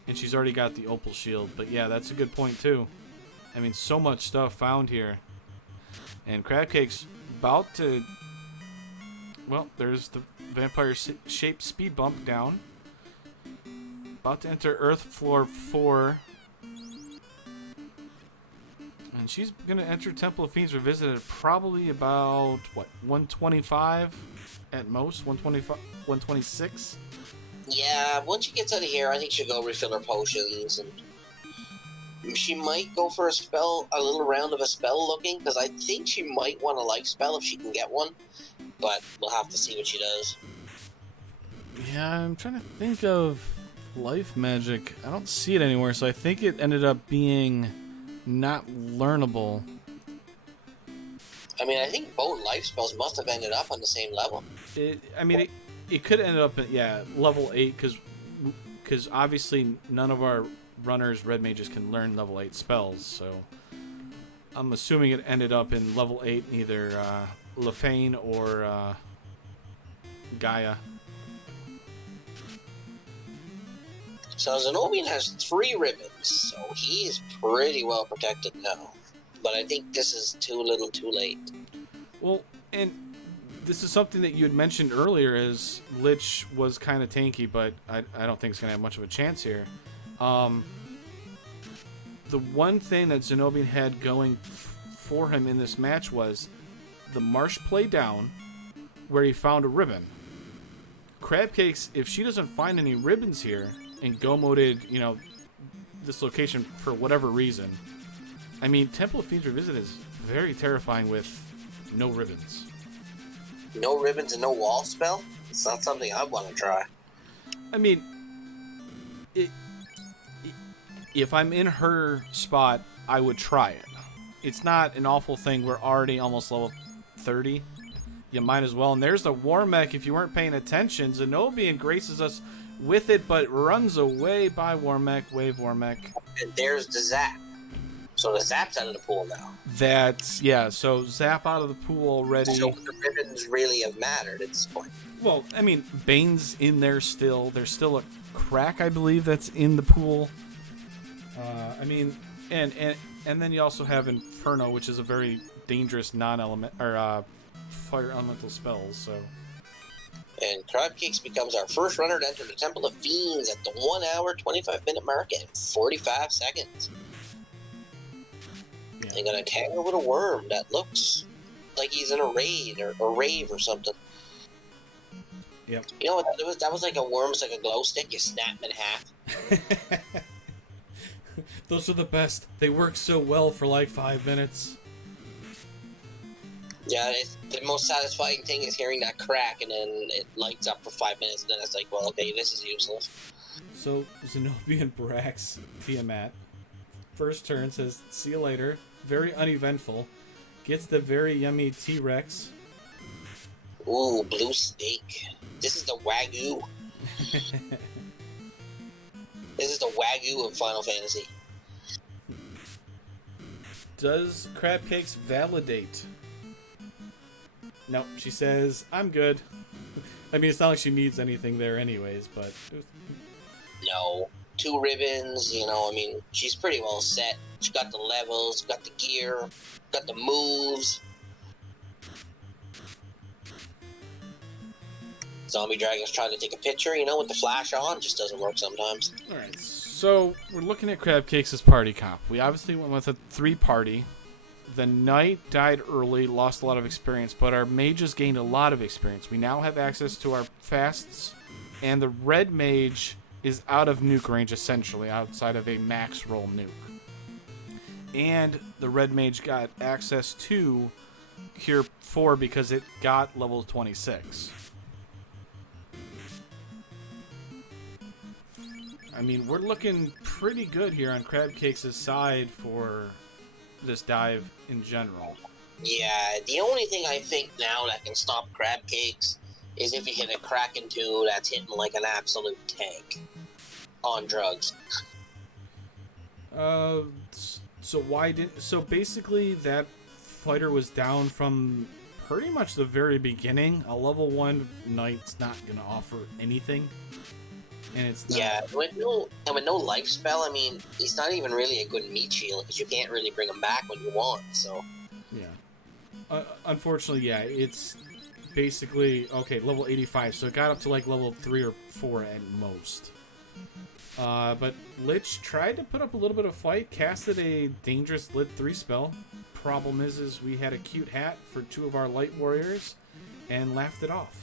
And she's already got the Opal Shield, but yeah, that's a good point, too. I mean, so much stuff found here. And Crab Cake's about to... Well, there's the vampire-shaped speed bump down. About to enter Earth Floor 4. And she's going to enter Temple of Fiends Revisited at probably about, what, 125 at most? 125, 126? Yeah, once she gets out of here, I think she'll go refill her potions, and she might go for a little round of a spell looking, because I think she might want a life spell if she can get one, but we'll have to see what she does. Yeah, I'm trying to think of life magic. I don't see it anywhere, so I think it ended up being not learnable. I mean, I think both life spells must have ended up on the same level. It could end up at, yeah, level 8, because obviously none of our runners, red mages, can learn level 8 spells, so I'm assuming it ended up in level 8, either Lefane or Gaia. So Zen0bian has 3 ribbons, so he is pretty well protected now. But I think this is too little too late. Well, and this is something that you had mentioned earlier, is Lich was kind of tanky, but I don't think it's going to have much of a chance here. The one thing that Zen0bian had going for him in this match was the Marsh play down, where he found a ribbon. Crabcakes, if she doesn't find any ribbons here, and go-moded, you know, this location for whatever reason, I mean, Temple of Fiends Revisited is very terrifying with no ribbons. No ribbons and no wall spell? It's not something I want to try. I mean, if I'm in her spot, I would try it. It's not an awful thing. We're already almost level 30. You might as well. And there's the Warmech. If you weren't paying attention, Zen0bian graces us with it, but runs away by Warmech. Wave Warmech. And there's the Zap. So the Zap's out of the pool now. That's, yeah, so Zap out of the pool already. So the ribbons really have mattered at this point. Well, I mean, Bane's in there still. There's still a Crack, I believe, that's in the pool. I mean, and then you also have Inferno, which is a very dangerous non-element, or fire elemental spells, so... And Crabcakes becomes our first runner to enter the Temple of Fiends at the 1 hour, 25 minute mark and 45 seconds. Yeah. They're gonna tag her with a worm that looks like he's in a raid or a rave or something. Yep. You know what that was like a worm, it's like a glow stick, you snap them in half. Those are the best. They work so well for like 5 minutes. Yeah, the most satisfying thing is hearing that crack and then it lights up for 5 minutes and then it's like, well, okay, this is useless. So, Zen0bian Brax Tiamat. First turn says, see you later. Very uneventful. Gets the very yummy T-Rex. Ooh, blue steak. This is the Wagyu. This is the Wagyu of Final Fantasy. Does Crab Cakes validate? Nope, she says, I'm good. I mean, it's not like she needs anything there anyways, but... No. 2 ribbons, you know, I mean, she's pretty well set. She got the levels, got the gear, got the moves. Zombie Dragon's trying to take a picture, you know, with the flash on. Just doesn't work sometimes. Alright, so we're looking at Crab Cakes' party comp. We obviously went with a 3-party. The knight died early, lost a lot of experience, but our mages gained a lot of experience. We now have access to our fasts, and the red mage is out of nuke range, essentially, outside of a max roll nuke. And the red mage got access to Cure 4 because it got level 26. I mean, we're looking pretty good here on Crab Cakes' side for this dive in general. Yeah, the only thing I think now that can stop Crab Cakes is if you hit a Kraken 2 that's hitting like an absolute tank on drugs. So basically that fighter was down from pretty much the very beginning. A level 1 knight's not going to offer anything. And it's not... Yeah, with no life spell, I mean, he's not even really a good meat shield because you can't really bring him back when you want, so... Yeah. Unfortunately, yeah, it's basically... Okay, level 85, so it got up to like level 3 or 4 at most. But Lich tried to put up a little bit of fight, casted a dangerous Lit 3 spell. Problem is we had a cute hat for 2 of our light warriors, and laughed it off.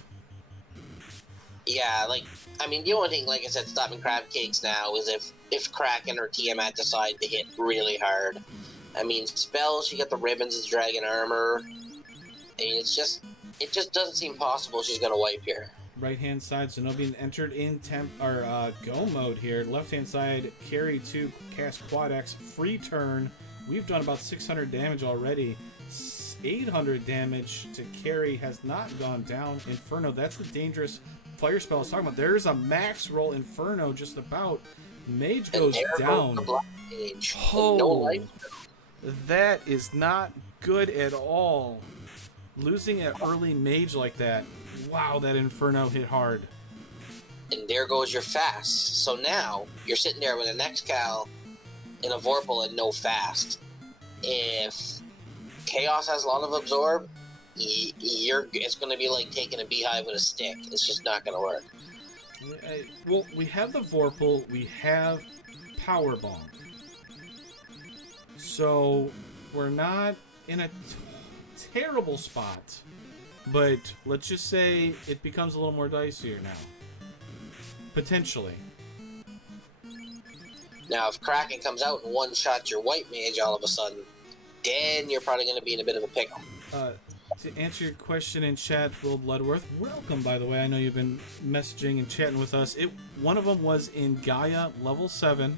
Yeah, like, I mean, the only thing, like I said, stopping Crab Cakes now is if Kraken or Tiamat decide to hit really hard. I mean, spells, she got the ribbons as Dragon Armor. I mean, it just doesn't seem possible she's gonna wipe here. Right-hand side, Zen0bian entered in go mode here. Left-hand side, carry 2, cast Quad X, free turn. We've done about 600 damage already. 800 damage to carry has not gone down. Inferno, that's the dangerous fire spell I was talking about. There's a max roll Inferno just about. Mage goes down. Mage. Oh, no life. That is not good at all. Losing an early mage like that. Wow, that Inferno hit hard. And there goes your fast. So now, you're sitting there with an Excal and a Vorpal and no fast. If Chaos has a lot of Absorb, it's going to be like taking a beehive with a stick. It's just not going to work. Well, we have the Vorpal, we have Power Bomb. So, we're not in a terrible spot. But let's just say it becomes a little more dicier now. Potentially. Now, if Kraken comes out and one-shots your white mage all of a sudden, then you're probably going to be in a bit of a pickle. To answer your question in chat, Will Bloodworth, welcome, by the way. I know you've been messaging and chatting with us. One of them was in Gaia, level 7,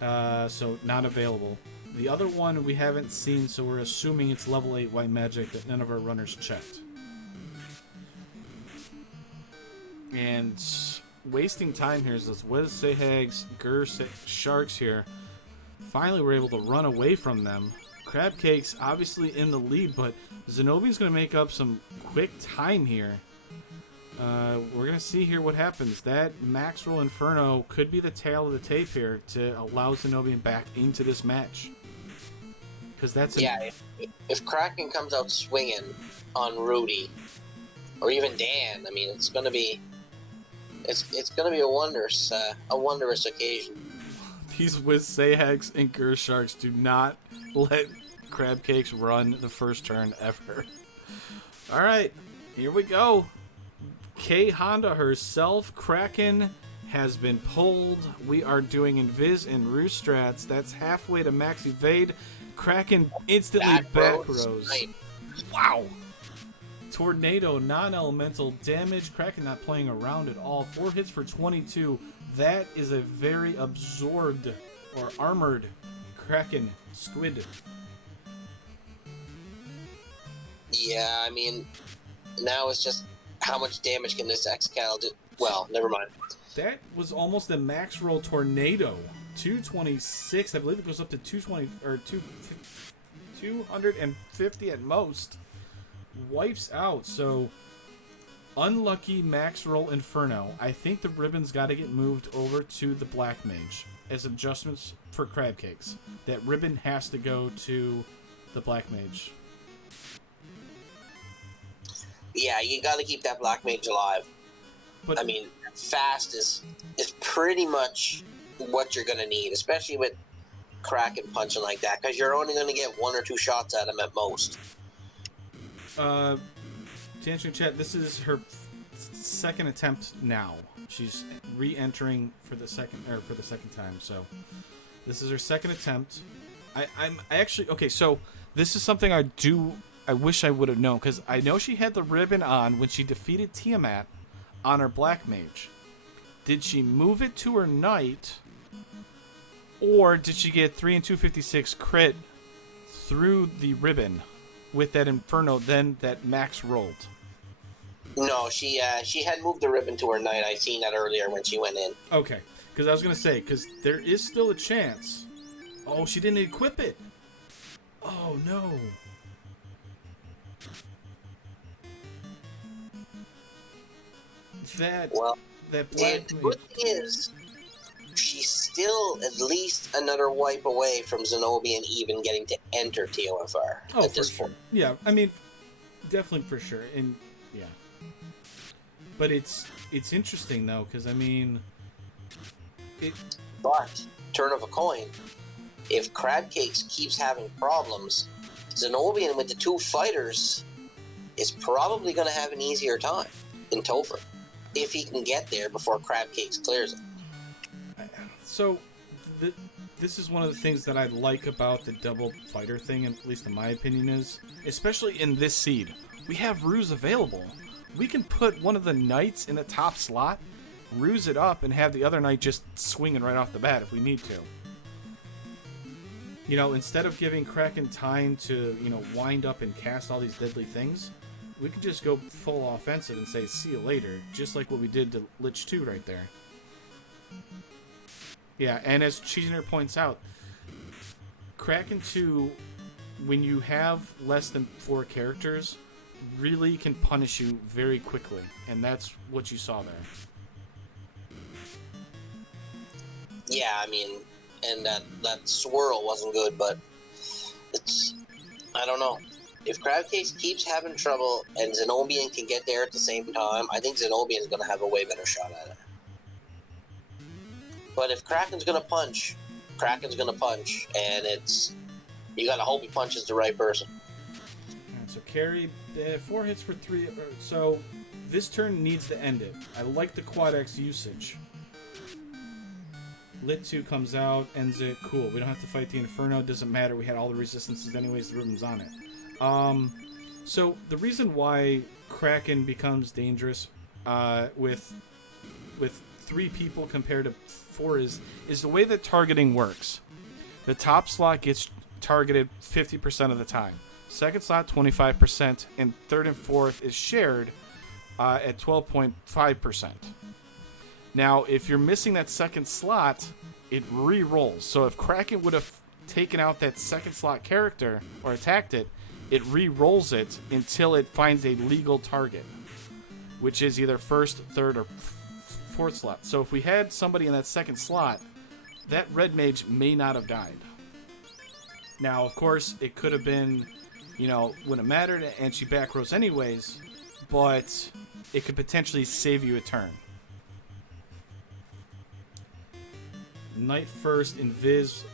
so not available. The other one we haven't seen, so we're assuming it's level 8 white magic that none of our runners checked. And wasting time here is this Wes Sehags, Sharks here. Finally, we're able to run away from them. Crab Cakes obviously in the lead, but Zen0bian's going to make up some quick time here. We're going to see here what happens. That max roll Inferno could be the tail of the tape here to allow Zen0bian back into this match. Because that's if Kraken comes out swinging on Rudy or even Dan, I mean, it's going to be a wondrous occasion. These Wiz Sehags and Sharks do not let Crab Cakes run the first turn ever. Alright, here we go. K Honda herself, Kraken, has been pulled. We are doing Invis and Roost strats. That's halfway to max evade. Kraken instantly back rows. Right. Wow! Tornado, non-elemental damage. Kraken not playing around at all. 4 hits for 22. That is a very absorbed or armored Kraken squid. Yeah, I mean, now it's just how much damage can this X-Cal do? Well, never mind. That was almost a max roll tornado. 226. I believe it goes up to 220 or 250 at most. Wipes out. So unlucky max roll Inferno. I think the ribbon's got to get moved over to the Black Mage as adjustments for crab cakes. That ribbon has to go to the Black Mage. Yeah, you got to keep that Black Mage alive. But I mean, fast is pretty much what you're gonna need, especially with crack and punching like that, because you're only gonna get 1 or 2 shots at him at most. to answer your chat, this is her second attempt now. She's re-entering for the second time. So this is her second attempt. I actually okay. So this is something I wish I would have known, because I know she had the ribbon on when she defeated Tiamat on her Black Mage. Did she move it to her Knight, or did she get 3 and 256 crit through the ribbon with that Inferno, then that max rolled? No, she had moved the ribbon to her Knight. I seen that earlier when she went in. Okay, because I was gonna say, because there is still a chance. Oh, she didn't equip it. Oh no. That Black the good thing is, she's still at least another wipe away from Zen0bian even getting to enter TOFR. Oh, for sure. Yeah, I mean, definitely for sure, and yeah. But it's interesting though, because I mean, But turn of a coin, if Crabcakes keeps having problems, Zen0bian with the 2 fighters is probably going to have an easier time in Topher, if he can get there before Crabcakes clears him. So, this is one of the things that I like about the double fighter thing, at least in my opinion, is, especially in this seed, we have Ruse available. We can put one of the Knights in the top slot, Ruse it up, and have the other Knight just swinging right off the bat if we need to. You know, instead of giving Kraken time to, you know, wind up and cast all these deadly things, we could just go full offensive and say, see you later, just like what we did to Lich 2 right there. Yeah, and as Cheesener points out, Kraken 2, when you have less than 4 characters, really can punish you very quickly, and that's what you saw there. Yeah, I mean, and that swirl wasn't good, but it's, I don't know. If Crabcase keeps having trouble and Zen0bian can get there at the same time, I think Zen0bian is going to have a way better shot at it. But if Kraken's going to punch, and you got to hope he punches the right person. Alright, so carry 4 hits for 3. So this turn needs to end it. I like the quad X usage. Lit 2 comes out, ends it. Cool. We don't have to fight the Inferno. It doesn't matter. We had all the resistances anyways. The ribbon's on it. So the reason why Kraken becomes dangerous with 3 people compared to 4 is the way that targeting works. The top slot gets targeted 50% of the time. Second slot 25%, and third and fourth is shared at 12.5%. Now, if you're missing that second slot, it re-rolls. So if Kraken would have taken out that second slot character or attacked it, it re-rolls it until it finds a legal target, which is either first, third, or fourth slot. So if we had somebody in that second slot, that red mage may not have died. Now, of course, it could have been, you know, when it mattered, and she back rows anyways, but it could potentially save you a turn. Knight first, Invis.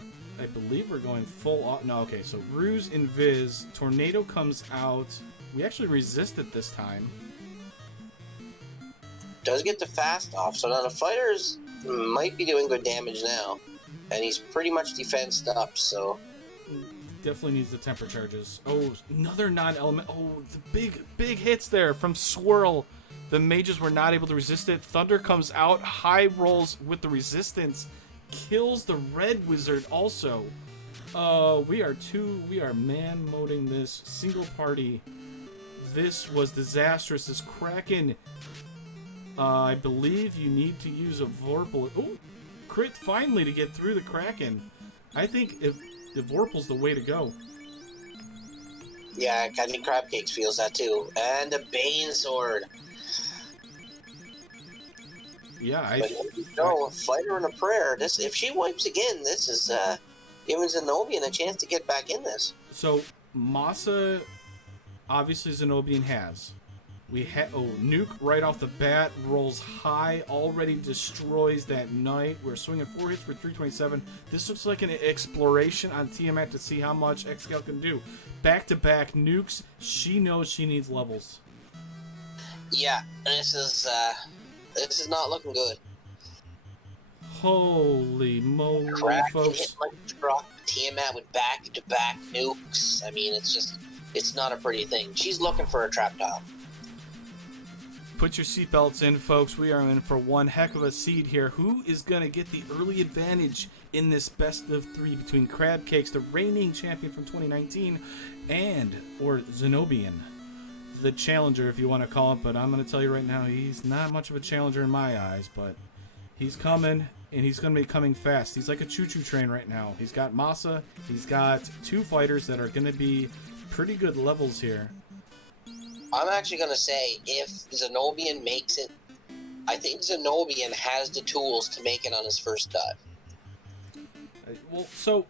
I believe we're going full off. No, okay, so Ruse, Invis, Tornado comes out. We actually resist it this time. Does get the fast off, so now the fighters might be doing good damage now. And he's pretty much defensed up, so... Definitely needs the temper charges. Oh, another non-element. Oh, the big hits there from Swirl. The mages were not able to resist it. Thunder comes out, high rolls with the resistance. Kills the red wizard also. We are man-moding this single party this was disastrous. This Kraken, I believe you need to use a Vorpal. Ooh, crit finally to get through the Kraken. I think if Vorpal's the way to go. Yeah, I think Crabcakes feels that too. And a Bane Sword. Yeah, a fighter and a prayer. If she wipes again, this is giving Zen0bian a chance to get back in this. So Masa, obviously Zen0bian has. Nuke right off the bat rolls high, already destroys that knight. We're swinging 4 hits for 327. This looks like an exploration on Tiamat to see how much Xscale can do. Back-to-back nukes. She knows she needs levels. Yeah, this is not looking good. Holy moly, folks! Hit like a truck. Tiamat with back-to-back nukes. I mean, it's not a pretty thing. She's looking for a trap tile. Put your seatbelts in, folks. We are in for one heck of a seed here. Who is going to get the early advantage in this best of 3 between Crabcakes, the reigning champion from 2019, or Zen0bian, the challenger, if you want to call it? But I'm going to tell you right now, he's not much of a challenger in my eyes, but he's coming, and he's going to be coming fast. He's like a choo-choo train right now. He's got Masa. He's got 2 fighters that are going to be pretty good levels here. I'm actually going to say, if Zen0bian makes it, I think Zen0bian has the tools to make it on his first dive. Well, so,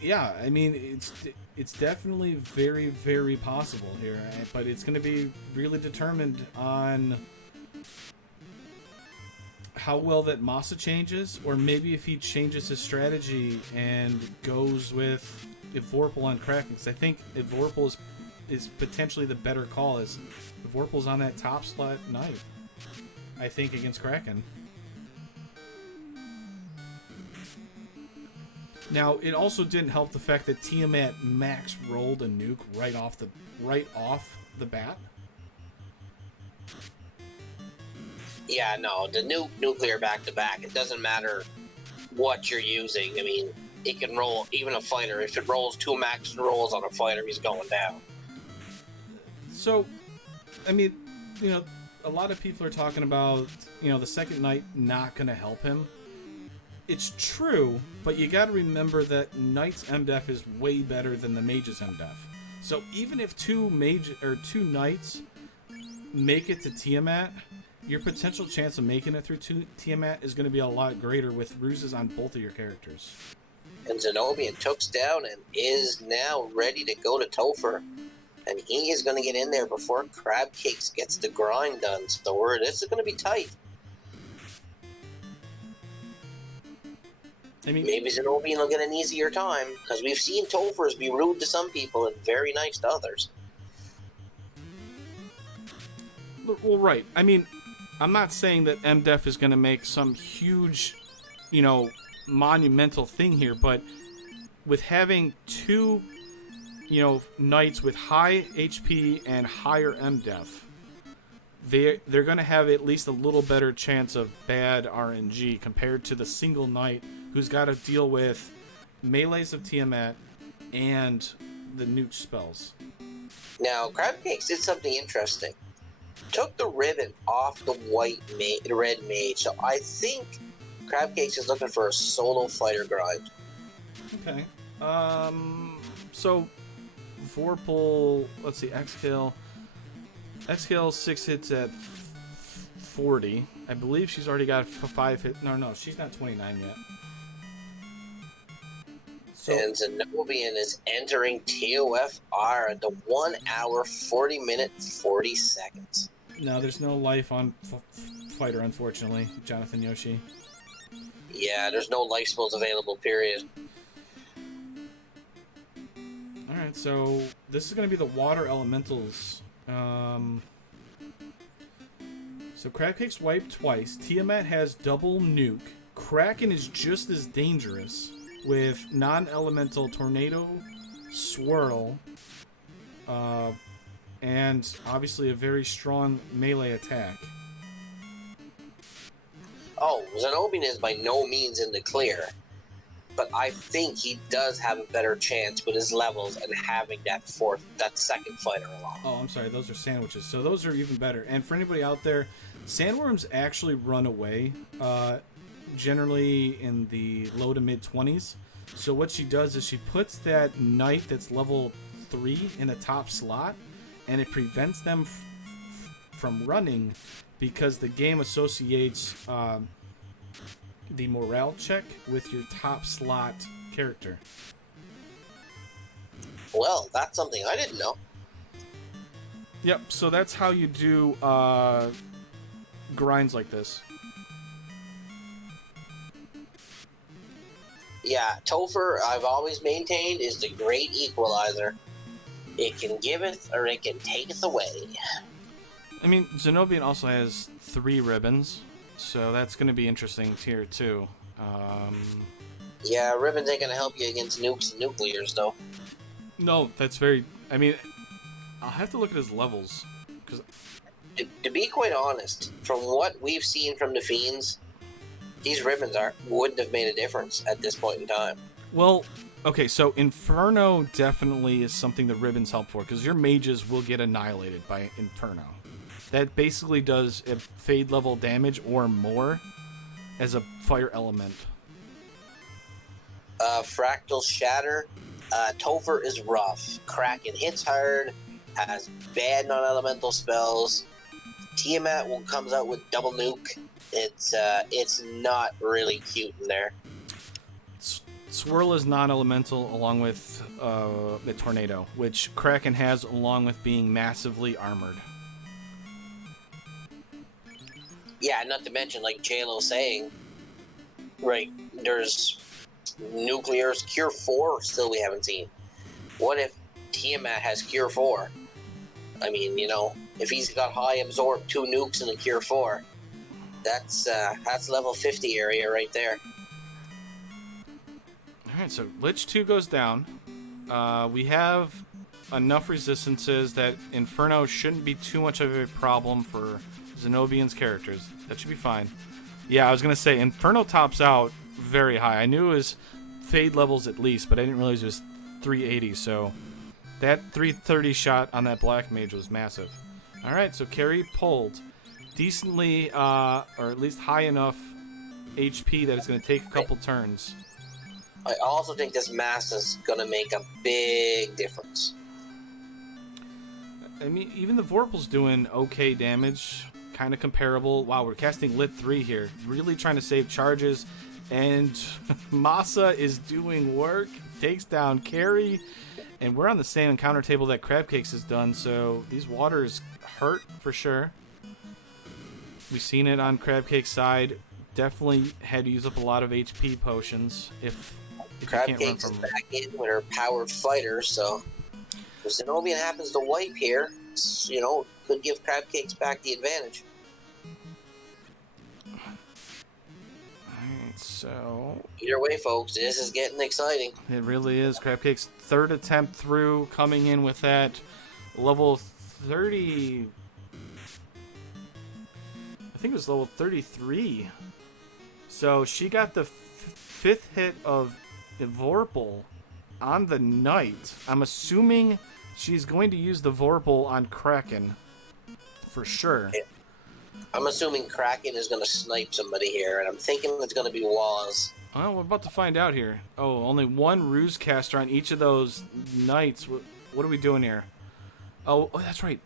yeah, I mean, it's definitely very, very possible here, but it's going to be really determined on how well that Masa changes, or maybe if he changes his strategy and goes with Vorpal on Kraken. Because I think Vorpal is potentially the better call, as Vorpal's on that top slot knight, I think, against Kraken. Now, it also didn't help the fact that Tiamat Max rolled a nuke right off the bat. Yeah, no, the nuclear back-to-back, it doesn't matter what you're using. I mean, it can roll, even a fighter. If it rolls 2 max rolls on a fighter, he's going down. So, I mean, a lot of people are talking about, the second knight not going to help him. It's true, but you got to remember that Knight's MDef is way better than the Mage's MDef. So even if 2 Knights make it to Tiamat, your potential chance of making it through Tiamat is going to be a lot greater with ruses on both of your characters. And Zen0bian took down and is now ready to go to Topher. And he is going to get in there before Crabcakes gets the grind done. So this is going to be tight. I mean, maybe Zen0bian will get an easier time, because we've seen Tophers be rude to some people and very nice to others. Well, right. I mean, I'm not saying that MDef is going to make some huge, monumental thing here, but with having 2, knights with high HP and higher MDef, they're going to have at least a little better chance of bad RNG compared to the single knight who's got to deal with melees of Tiamat and the nuke spells. Now, Crabcakes did something interesting. Took the ribbon off the red mage, so I think Crabcakes is looking for a solo fighter grind. Okay. So Vorpal, let's see, Xscale 6 hits at 40. I believe she's already got 5 hits. No, she's not 29 yet. So, and Zen0bian is entering TOFR at the 1 hour, 40 minute, 40 seconds. No, there's no life on fighter, unfortunately, Jonathan Yoshi. Yeah, there's no life spells available, period. Alright, so this is going to be the water elementals. So Crabcakes wiped twice. Tiamat has double nuke. Kraken is just as dangerous with non-elemental tornado, swirl, and obviously a very strong melee attack. Oh, Zen0bian is by no means in the clear. but I think he does have a better chance with his levels and having that second fighter along. Oh, I'm sorry. Those are sandwiches. So those are even better. And for anybody out there, sandworms actually run away, generally in the low to mid 20s. So what she does is she puts that knight that's level 3 in the top slot, and it prevents them from running because the game associates the morale check with your top slot character. Well, that's something I didn't know. Yep, so that's how you do grinds like this. Yeah, Topher, I've always maintained, is the great equalizer. It can giveth or it can taketh away. I mean, Zen0bian also has 3 ribbons, so that's going to be interesting here too. Yeah, ribbons ain't gonna help you against nukes and nuclears, though. No, that's very... I mean, I'll have to look at his levels. Cause... To be quite honest, from what we've seen from the Fiends, these ribbons wouldn't have made a difference at this point in time. Well, okay, so Inferno definitely is something the ribbons help for, because your mages will get annihilated by Inferno. That basically does a fade level damage or more as a fire element. Fractal Shatter, Topher is rough. Kraken hits hard, has bad non-elemental spells. Tiamat comes out with double nuke. It's not really cute in there. Swirl is non-elemental along with the Tornado, which Kraken has along with being massively armored. Yeah, not to mention, like JLo saying, right, there's nuclears, Cure 4 still we haven't seen. What if Tiamat has Cure 4? I mean, you know, if he's got high absorb 2 nukes and a Cure 4, that's level 50 area right there. Alright, so Lich 2 goes down. We have enough resistances that Inferno shouldn't be too much of a problem for Zen0bian's characters. That should be fine. Yeah, I was going to say, Inferno tops out very high. I knew it was fade levels at least, but I didn't realize it was 380, so that 330 shot on that black mage was massive. Alright, so carry pulled. Decently, or at least high enough HP that it's going to take a couple turns. I also think this mass is going to make a big difference. I mean, even the Vorpal's doing okay damage, kind of comparable. Wow, we're casting Lit 3 here. Really trying to save charges. And Masa is doing work, takes down Carry. And we're on the same encounter table that Crabcakes has done, so these waters hurt for sure. We've seen it on Crabcake's side. Definitely had to use up a lot of HP potions if you can't run Crabcakes from is back in with her powered fighter, so if Zen0bian happens to wipe here, you know, could give Crabcakes back the advantage. Alright, so Either way, folks, this is getting exciting. it really is. Crabcake's third attempt through, coming in with that level 30. I think it was level 33. So she got the 5th hit of Vorpal on the Knight. I'm assuming she's going to use the Vorpal on Kraken for sure. I'm assuming Kraken is going to snipe somebody here, and I'm thinking it's going to be Waz. Well, we're about to find out here. Oh, only one ruse caster on each of those Knights. What are we doing here? Oh, that's right.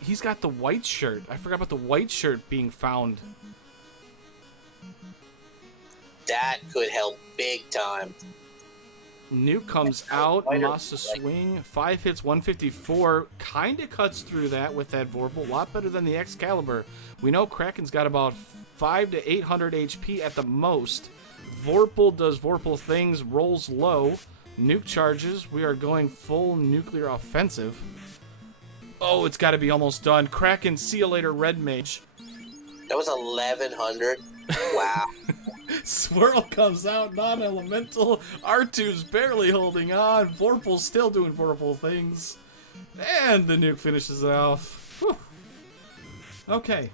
He's got the white shirt. I forgot about the white shirt being found. That could help big time. Nuke comes out. Masa swing. 5 hits, 154. Kind of cuts through that with that Vorpal. A lot better than the Excalibur. We know Kraken's got about 500 to 800 HP at the most. Vorpal does Vorpal things, rolls low. Nuke charges. We are going full nuclear offensive. Oh, it's got to be almost done. Kraken, see you later, Red Mage. That was 1100. Wow. Swirl comes out, non-elemental. R2's barely holding on. Vorpal's still doing Vorpal things. And the nuke finishes it off. Whew. Okay.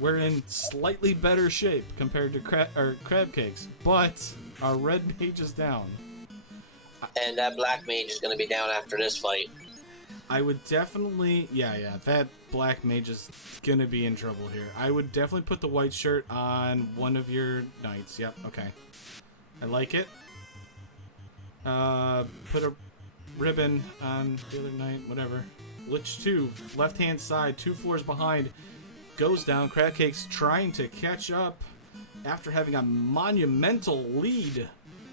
we're in slightly better shape compared to crab cakes, but our red mage is down. And that black mage is going to be down after this fight. I would definitely, yeah, that black mage is going to be in trouble here. I would definitely put the white shirt on one of your knights. Yep, okay. I like it. Put a ribbon on the other knight, whatever. Lich 2, left-hand side, 2 floors behind, goes down. Crab Cake's trying to catch up after having a monumental lead.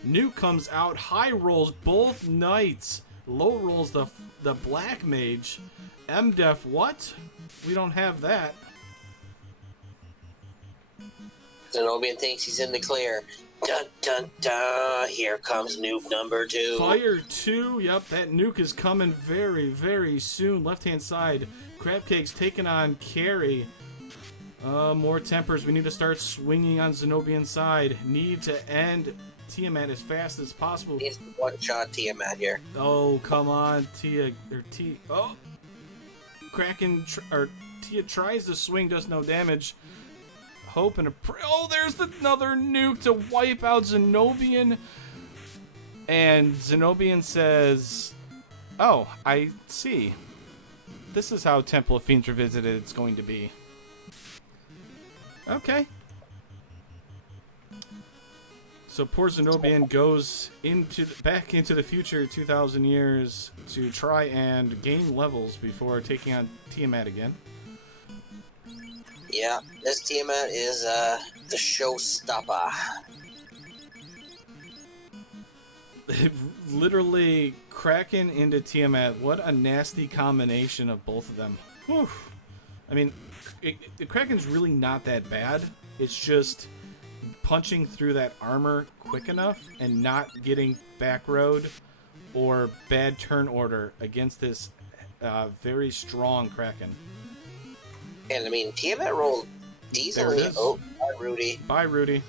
Nuke comes out, high rolls both knights, low rolls the black mage. MDef, what? We don't have that. Zen0bian thinks he's in the clear. Dun dun dun! Here comes nuke number 2. Fire 2. Yep, that nuke is coming very, very soon. Left-hand side, Crab Cake's taking on Carry. More tempers. We need to start swinging on Zen0bian's side. Need to end Tiamat as fast as possible. He's one-shot Tiamat here. Oh, come on, Tia. Oh! Kraken, Tia tries to swing, does no damage. Hope and oh, there's another nuke to wipe out Zen0bian. And Zen0bian says, oh, I see. This is how Temple of Fiends Revisited it's going to be. Okay. So poor Zen0bian goes back into the future 2,000 years to try and gain levels before taking on Tiamat again. Yeah, this Tiamat is the showstopper. Literally Kraken into Tiamat. What a nasty combination of both of them. Whew. I mean, the Kraken's really not that bad. It's just punching through that armor quick enough and not getting back road or bad turn order against this very strong Kraken. And I mean, Tiamat rolled decently. Oh, bye, Rudy. Bye, Rudy.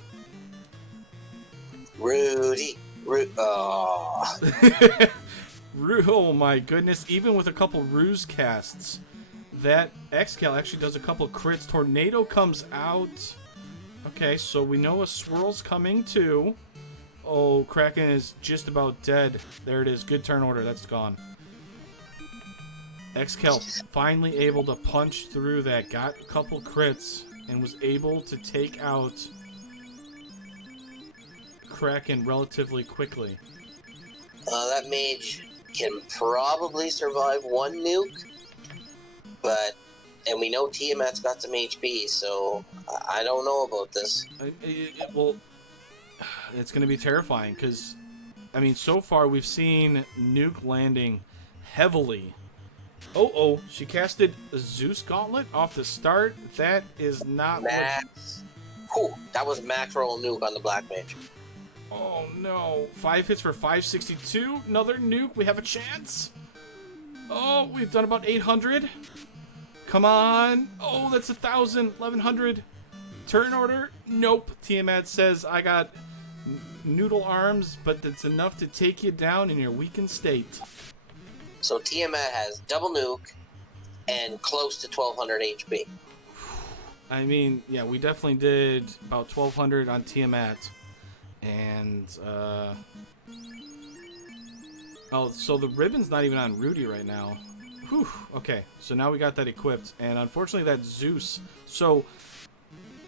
Oh. Oh my goodness! Even with a couple ruse casts, that Xcal actually does a couple crits. Tornado comes out. Okay, so we know a swirl's coming too. Oh, Kraken is just about dead. There it is. Good turn order. That's gone. Xcal finally able to punch through that. Got a couple crits and was able to take out Kraken relatively quickly. That mage can probably survive one nuke, and we know Tiamat's got some HP, so I don't know about this. Well, it's going to be terrifying because, I mean, so far we've seen nuke landing heavily. Oh, she casted a Zeus Gauntlet off the start. That is not max. Whew, that was max roll nuke on the black mage. Oh no. 5 hits for 562. Another nuke. We have a chance. Oh, we've done about 800. Come on. Oh, that's 1,000. 1,100. Turn order. Nope. Tiamat says, I got noodle arms, but that's enough to take you down in your weakened state. So Tiamat has double nuke and close to 1,200 HP. I mean, yeah, we definitely did about 1,200 on Tiamat. And, oh, so the ribbon's not even on Rudy right now. Whew, okay, so now we got that equipped. And unfortunately, that's Zeus. So,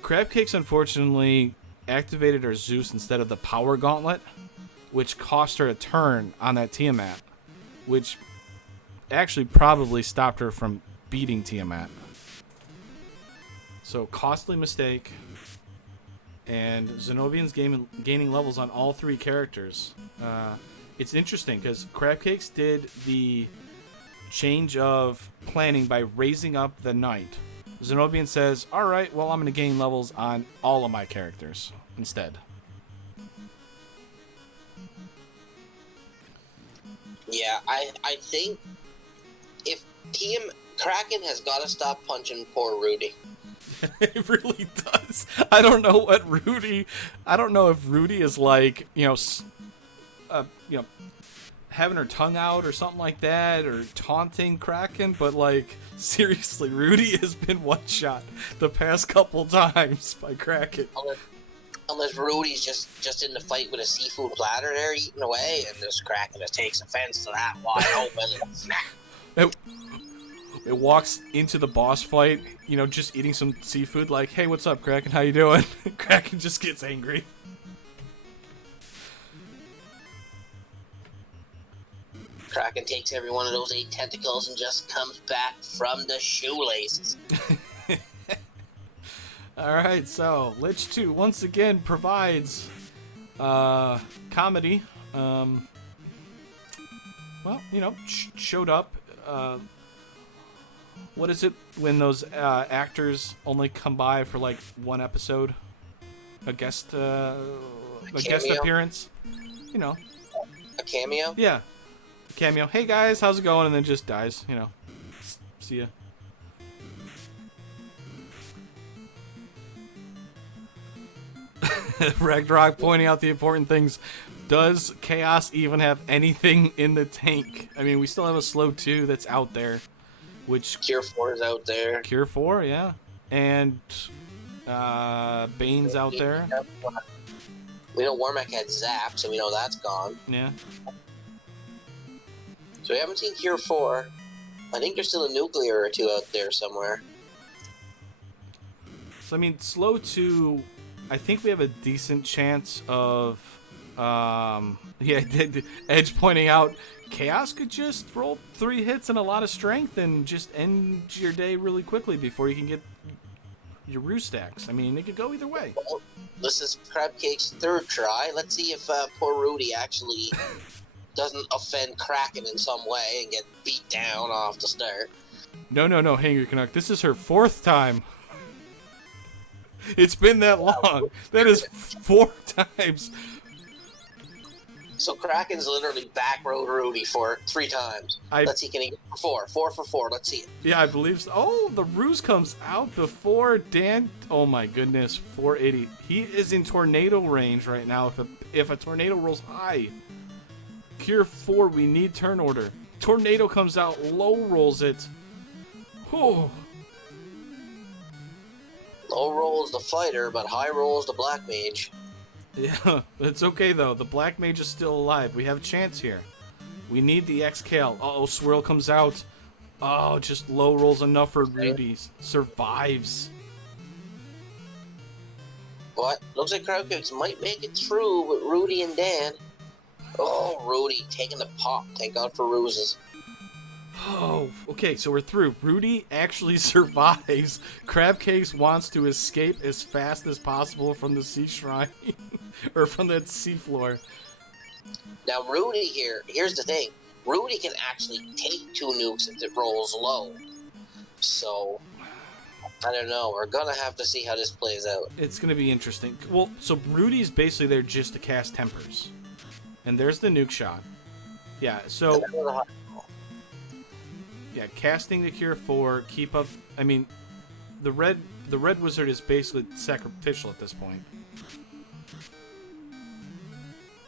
Crab Cakes, unfortunately, activated her Zeus instead of the Power Gauntlet, which cost her a turn on that Tiamat, which actually probably stopped her from beating Tiamat. So, costly mistake. And Zen0bian's gaining levels on all 3 characters. It's interesting because Crab Cakes did the change of planning by raising up the knight. Zen0bian says, alright, well, I'm going to gain levels on all of my characters instead. Yeah, I think if Kraken has got to stop punching poor Rudy. It really does. I don't know if Rudy is like, having her tongue out or something like that, or taunting Kraken, but like seriously, Rudy has been one-shot the past couple times by Kraken. Unless Rudy's just in the fight with a seafood platter there eating away, and this Kraken just takes offense to that wide open. It walks into the boss fight, you know, just eating some seafood, like, hey, what's up, Kraken? How you doing? Kraken just gets angry. Kraken takes every one of those 8 tentacles and just comes back from the shoelaces. Alright, so Lich 2 once again provides comedy. Well, you know, showed up. What is it when those actors only come by for like one episode? A guest appearance? You know. A cameo? Yeah. A cameo. Hey guys, how's it going? And then just dies, you know. See ya. Ragnarok pointing out the important things. Does Chaos even have anything in the tank? I mean, we still have a slow 2 that's out there. Which Cure 4 is out there. Cure 4, yeah. And Bane's out there. We know Warmack had Zap, so we know that's gone. Yeah. So we haven't seen Cure 4. I think there's still a nuclear or 2 out there somewhere. So, I mean, slow 2, I think we have a decent chance of... yeah, Edge pointing out, Chaos could just roll 3 hits and a lot of strength and just end your day really quickly before you can get your ruse stacks. I mean, it could go either way. Well, this is Crabcake's 3rd try. Let's see if poor Rudy actually doesn't offend Kraken in some way and get beat down off the start. No, Hanger Canuck. This is her 4th time. It's been that long. That is 4 times. So Kraken's literally back road Rudy for 3 times. Let's see, can he get 4? 4 for 4. Let's see it. Yeah, I believe so. Oh, the ruse comes out before Dan. Oh my goodness, 480. He is in tornado range right now. If a tornado rolls high, Cure 4, we need turn order. Tornado comes out, low rolls it. Whew. Low rolls the fighter, but high rolls the black mage. Yeah, it's okay though. The black mage is still alive. We have a chance here. We need the XKL. Uh-oh, Swirl comes out. Oh, just low rolls enough for Rudy's. Survives. What? Looks like Crabcakes might make it through with Rudy and Dan. Oh, Rudy taking the pop. Thank God for ruses. Oh, okay, so we're through. Rudy actually survives. Crabcakes wants to escape as fast as possible from the sea shrine. Or from that sea floor. Now, Rudy here's the thing. Rudy can actually take 2 nukes if it rolls low. So, I don't know. We're going to have to see how this plays out. It's going to be interesting. Well, so Rudy's basically there just to cast Tempers. And there's the nuke shot. Yeah, so... Yeah, casting the Cure 4, keep up... I mean, the red wizard is basically sacrificial at this point.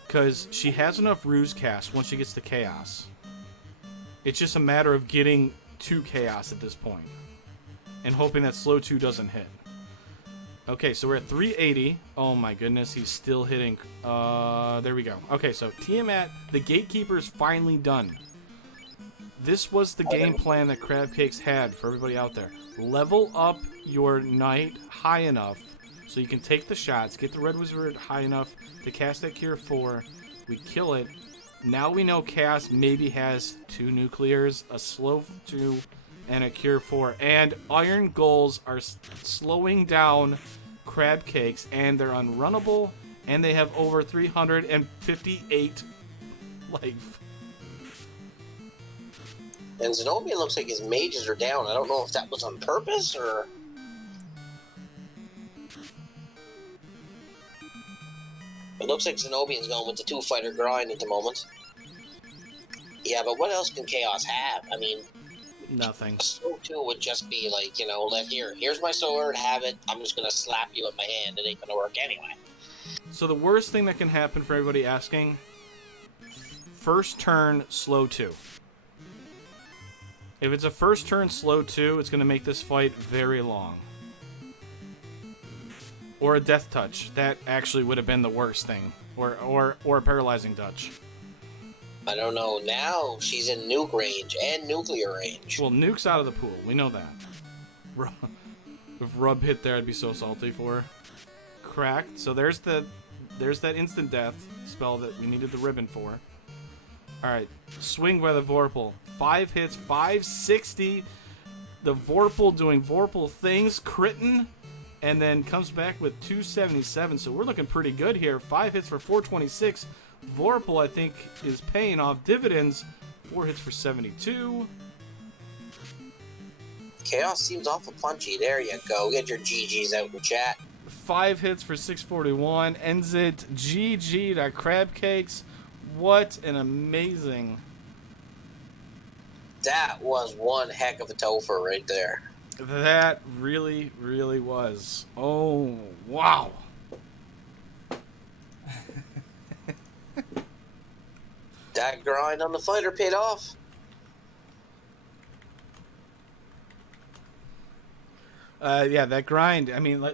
Because she has enough ruse cast once she gets to Chaos. It's just a matter of getting to Chaos at this point. And hoping that slow 2 doesn't hit. Okay, so we're at 380. Oh my goodness, he's still hitting. There we go. Okay, so Tiamat, the Gatekeeper's finally done. This was the game plan that Crabcakes had for everybody out there. Level up your knight high enough so you can take the shots, get the red wizard high enough to cast that Cure 4. We kill it. Now we know Chaos maybe has 2 nuclears, a slow 2, and a Cure 4. And Iron Goals are slowing down Crabcakes, and they're unrunnable, and they have over 358 life. And Zen0bian looks like his mages are down. I don't know if that was on purpose or... It looks like Zen0bian's going with the 2-fighter grind at the moment. Yeah, but what else can Chaos have? I mean... Nothing. A slow 2 would just be like, you know, here's my sword, have it. I'm just going to slap you with my hand. It ain't going to work anyway. So the worst thing that can happen for everybody asking... first turn slow 2. If it's a first turn slow 2, it's going to make this fight very long. Or a death touch. That actually would have been the worst thing. Or a paralyzing touch. I don't know. Now she's in nuke range and nuclear range. Well, nuke's out of the pool. We know that. If Rub hit there, I'd be so salty for her. Cracked. So there's that instant death spell that we needed the ribbon for. Alright. Swing by the Vorpal. 5 hits, 560. The Vorpal doing Vorpal things, critting, and then comes back with 277. So we're looking pretty good here. 5 hits for 426. Vorpal, I think, is paying off dividends. 4 hits for 72. Chaos seems awful punchy. There you go. Get your GGs out in chat. 5 hits for 641. Ends it. GG to Crab Cakes. What an amazing... That was one heck of a topher right there. That really, really was. Oh, wow. That grind on the fighter paid off. Yeah, that grind. I mean,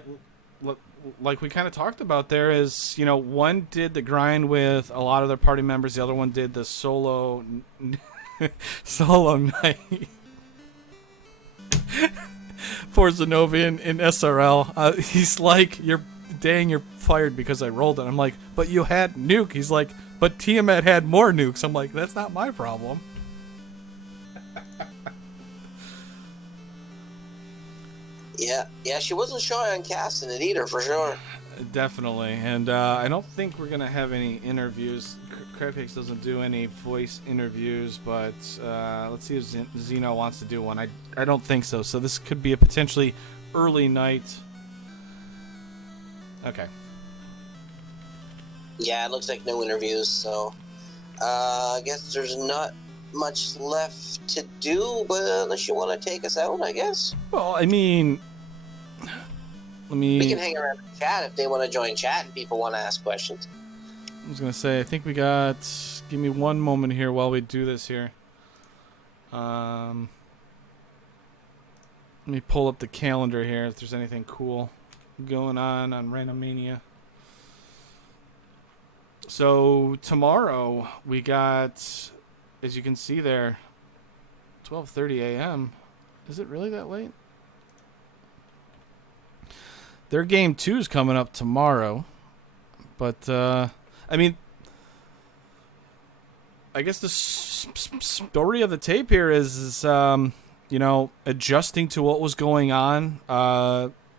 like we kind of talked about there is, you know, one did the grind with a lot of their party members. The other one did the solo night. For Zen0bian in SRL. He's like, you're fired because I rolled it. I'm like, but you had nuke. He's like, but Tiamat had more nukes. I'm like, that's not my problem. Yeah, she wasn't shy on casting it either, for sure. Definitely, and I don't think we're gonna have any interviews. Crabcakes doesn't do any voice interviews, but let's see if Zeno wants to do one. I don't think so. So this could be a potentially early night. Okay. Yeah, it looks like no interviews, so I guess there's not much left to do, but unless you want to take us out, I guess. Well, I mean, we can hang around and chat if they want to join chat and people want to ask questions. I was gonna say, I think we got. Give me one moment here while we do this here. Let me pull up the calendar here if there's anything cool going on Randomania. So tomorrow we got, as you can see there, 12:30 a.m. Is it really that late? Their game 2 is coming up tomorrow, but I mean, I guess the story of the tape here is you know, adjusting to what was going on.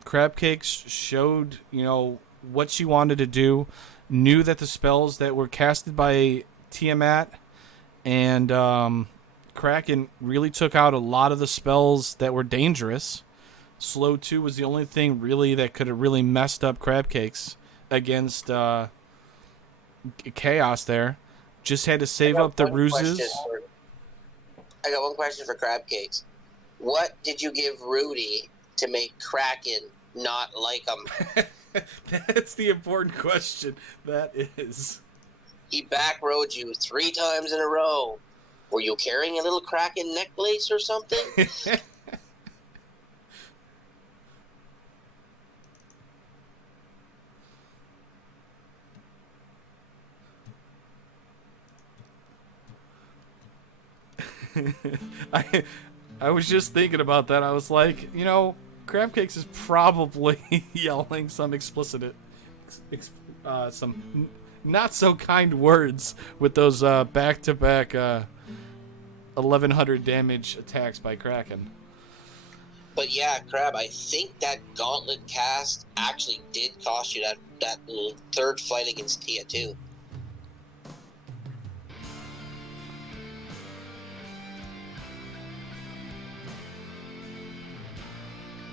Crabcakes showed, you know, what she wanted to do, knew that the spells that were casted by Tiamat and Kraken really took out a lot of the spells that were dangerous. Slow 2 was the only thing really that could have really messed up Crabcakes against Chaos there. Just had to save up the ruses. I got one question for Crabcakes. What did you give Rudy to make Kraken not like him? That's the important question. That is. He backroads you 3 times in a row. Were you carrying a little Kraken necklace or something? I was just thinking about that. I was like, you know, Crabcakes is probably yelling some some not so kind words with those back-to-back 1100 damage attacks by Kraken. But yeah, Crab, I think that gauntlet cast actually did cost you that third fight against Tia too.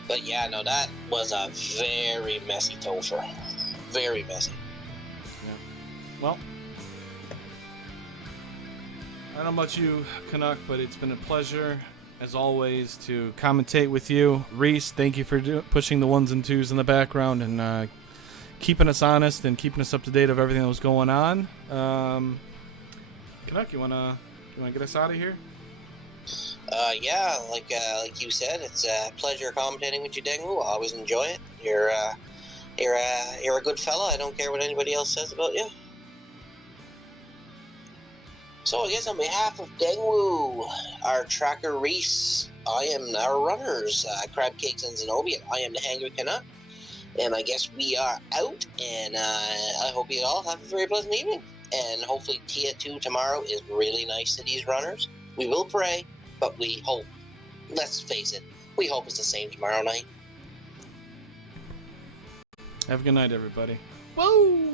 But yeah, no, that was a very messy Topher. Very messy. Yeah. Well, I don't know about you, Canuck, but it's been a pleasure, as always, to commentate with you. Reese, thank you for pushing the 1s and 2s in the background and keeping us honest and keeping us up to date of everything that was going on. Canuck, you wanna get us out of here? Yeah, like you said, it's a pleasure commentating with you, Dengwu. I always enjoy it. You're a good fella. I don't care what anybody else says about you. So I guess on behalf of Dengwu, our tracker Reese, I am our runners, Crab Cakes and Zen0bian. I am the Hangry Canuck, and I guess we are out. And I hope you all have a very pleasant evening. And hopefully Tia 2 tomorrow is really nice to these runners. We will pray, but we hope. Let's face it, we hope it's the same tomorrow night. Have a good night, everybody. Woo!